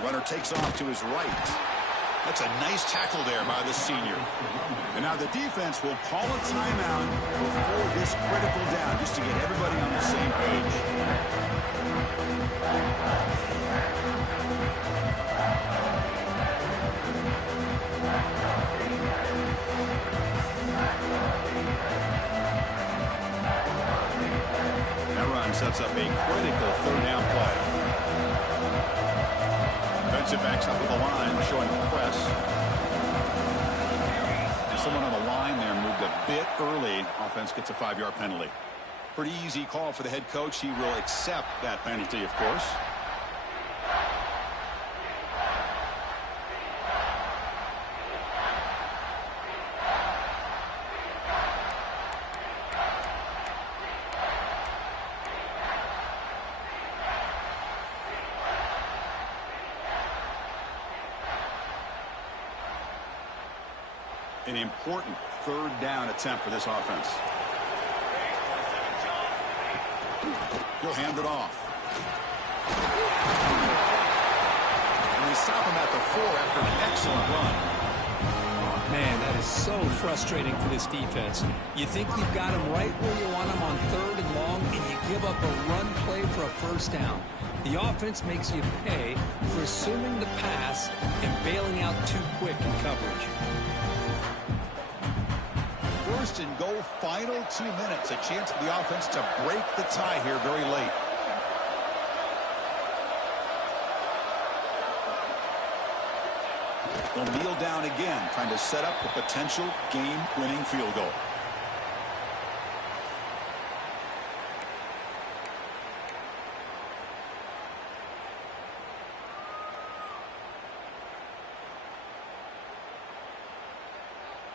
Runner takes off to his right. That's a nice tackle there by the senior. And now the defense will call a timeout before this critical down just to get everybody on the same page. That run sets up a critical third down play. Defensive backs up with the line, showing the press. And someone on the line there moved a bit early. Offense gets a 5-yard penalty. Pretty easy call for the head coach. He will accept that penalty, of course. An important third down attempt for this offense. He'll hand it off. And they stop him at the 4 after an excellent run. Man, that is so frustrating for this defense. You think you've got him right where you want him on 3rd and long, and you give up a run play for a first down. The offense makes you pay for assuming the pass and bailing out too quick in coverage. 1st and goal, final 2 minutes. A chance for the offense to break the tie here very late. They'll kneel down again, trying to set up a potential game-winning field goal.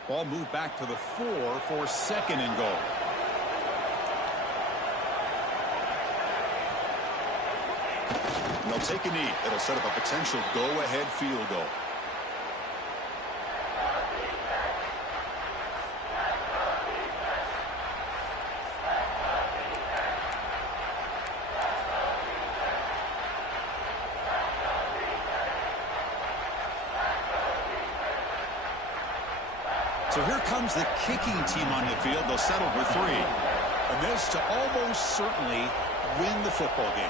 Ball moved back to the 4 for 2nd and goal. And they'll take a knee. It'll set up a potential go-ahead field goal. So here comes the kicking team on the field. They'll settle for 3. And this to almost certainly win the football game.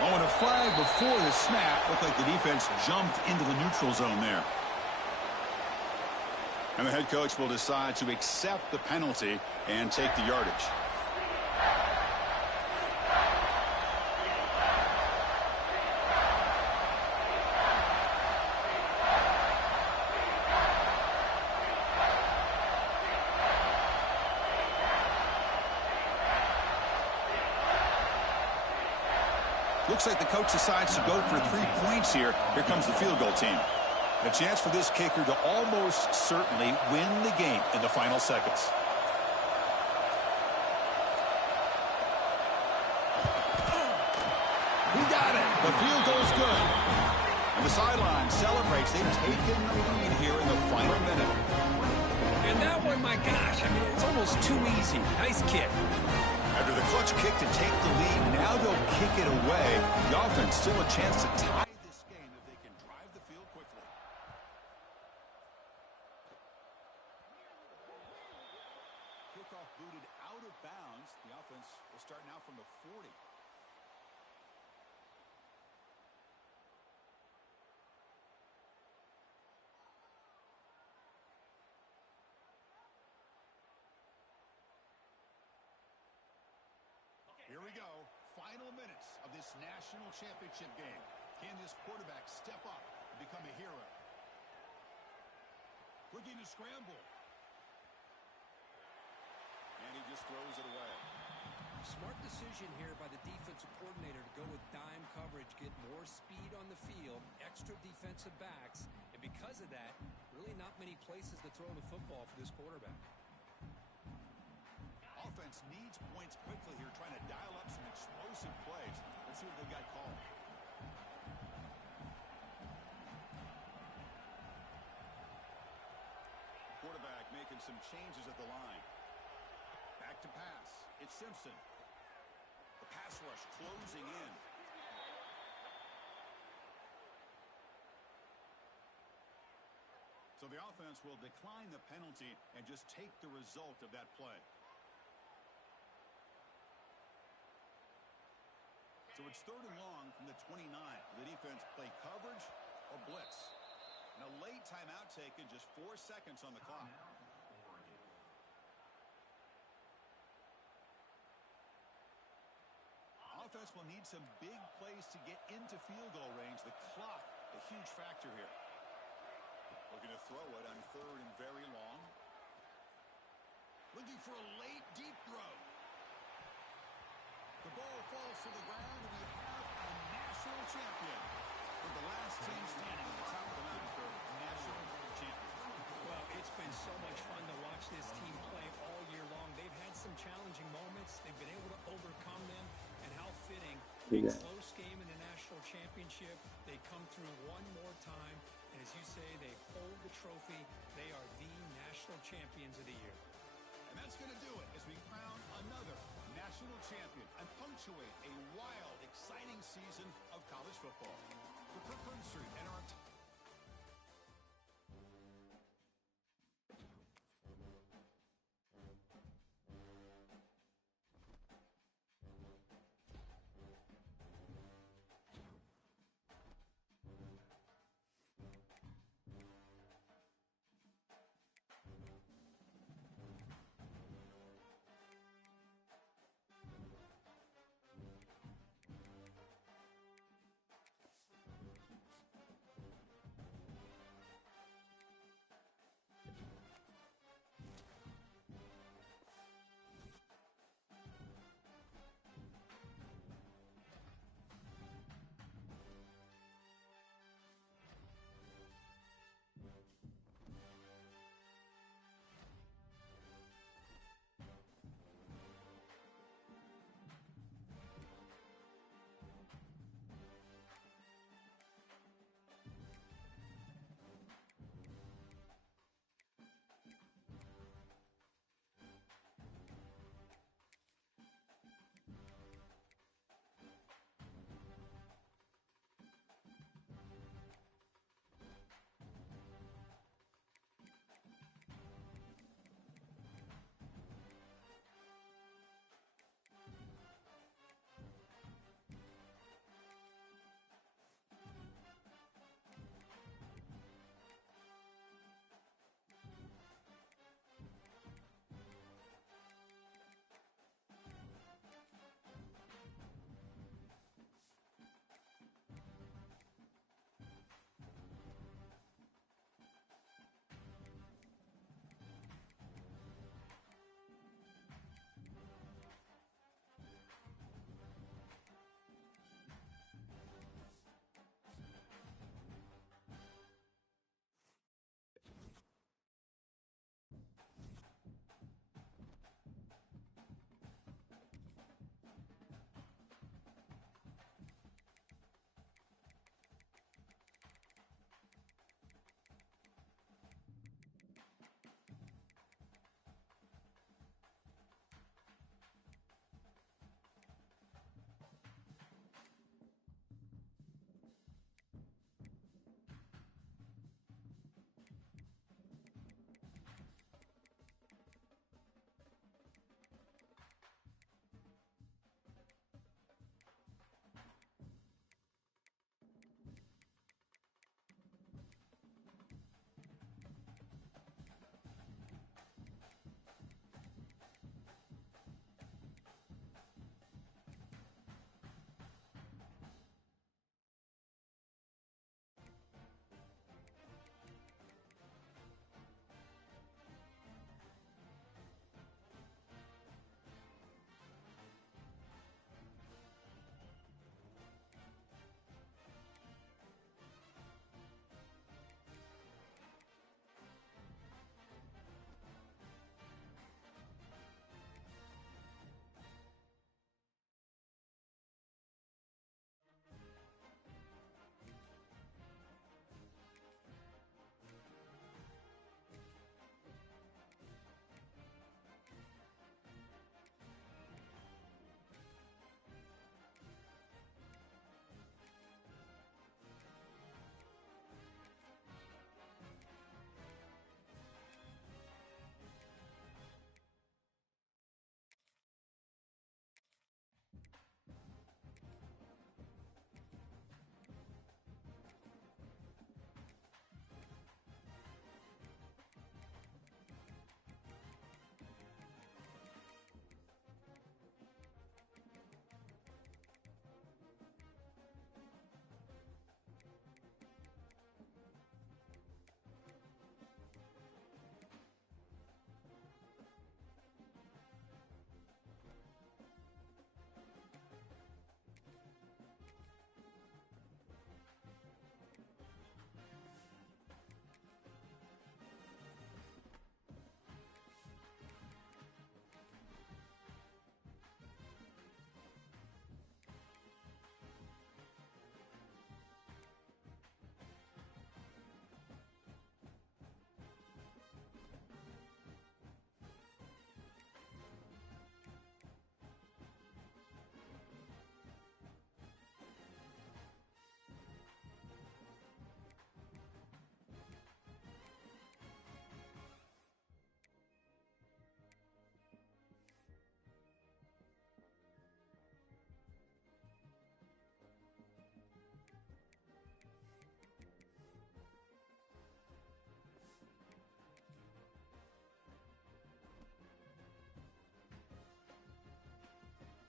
Oh, and a flag before the snap. Looked like the defense jumped into the neutral zone there. And the head coach will decide to accept the penalty and take the yardage. Looks like the coach decides to go for 3 points here. Here comes the field goal team. A chance for this kicker to almost certainly win the game in the final seconds. He got it. The field goal's good. And the sideline celebrates. They've taken the lead here in the final minute. And that one, my gosh, I mean, it's almost too easy. Nice kick. After the clutch kick to take the lead, now they'll kick it away. The offense still a chance to tie this game if they can drive the field quickly. Kickoff booted out of bounds. The offense will start now from the 40. Here we go. Final minutes of this national championship game. Can this quarterback step up and become a hero? Looking to scramble. And he just throws it away. Smart decision here by the defensive coordinator to go with dime coverage, get more speed on the field, extra defensive backs, and because of that, really not many places to throw the football for this quarterback. Offense needs points quickly here, trying to dial up some explosive plays. Let's see what they've got called. Quarterback making some changes at the line. Back to pass. It's Simpson. The pass rush closing in. So the offense will decline the penalty and just take the result of that play. So it's 3rd and long from the 29. The defense play coverage or blitz. And a late timeout taken, just 4 seconds on the clock. Offense will need some big plays to get into field goal range. The clock, a huge factor here. Looking to throw it on 3rd and very long. Looking for a late deep throw. The ball falls to the ground, and we have a national champion. With the last team standing at the top of the mountain for national champion. Well, it's been so much fun to watch this team play all year long. They've had some challenging moments. They've been able to overcome them. And how fitting, a close game in the national championship. They come through one more time. And as you say, they hold the trophy. They are the national champions of the year. And that's going to do it as we crown another national champion and punctuate season of college football. For Kirk Herbstreit and our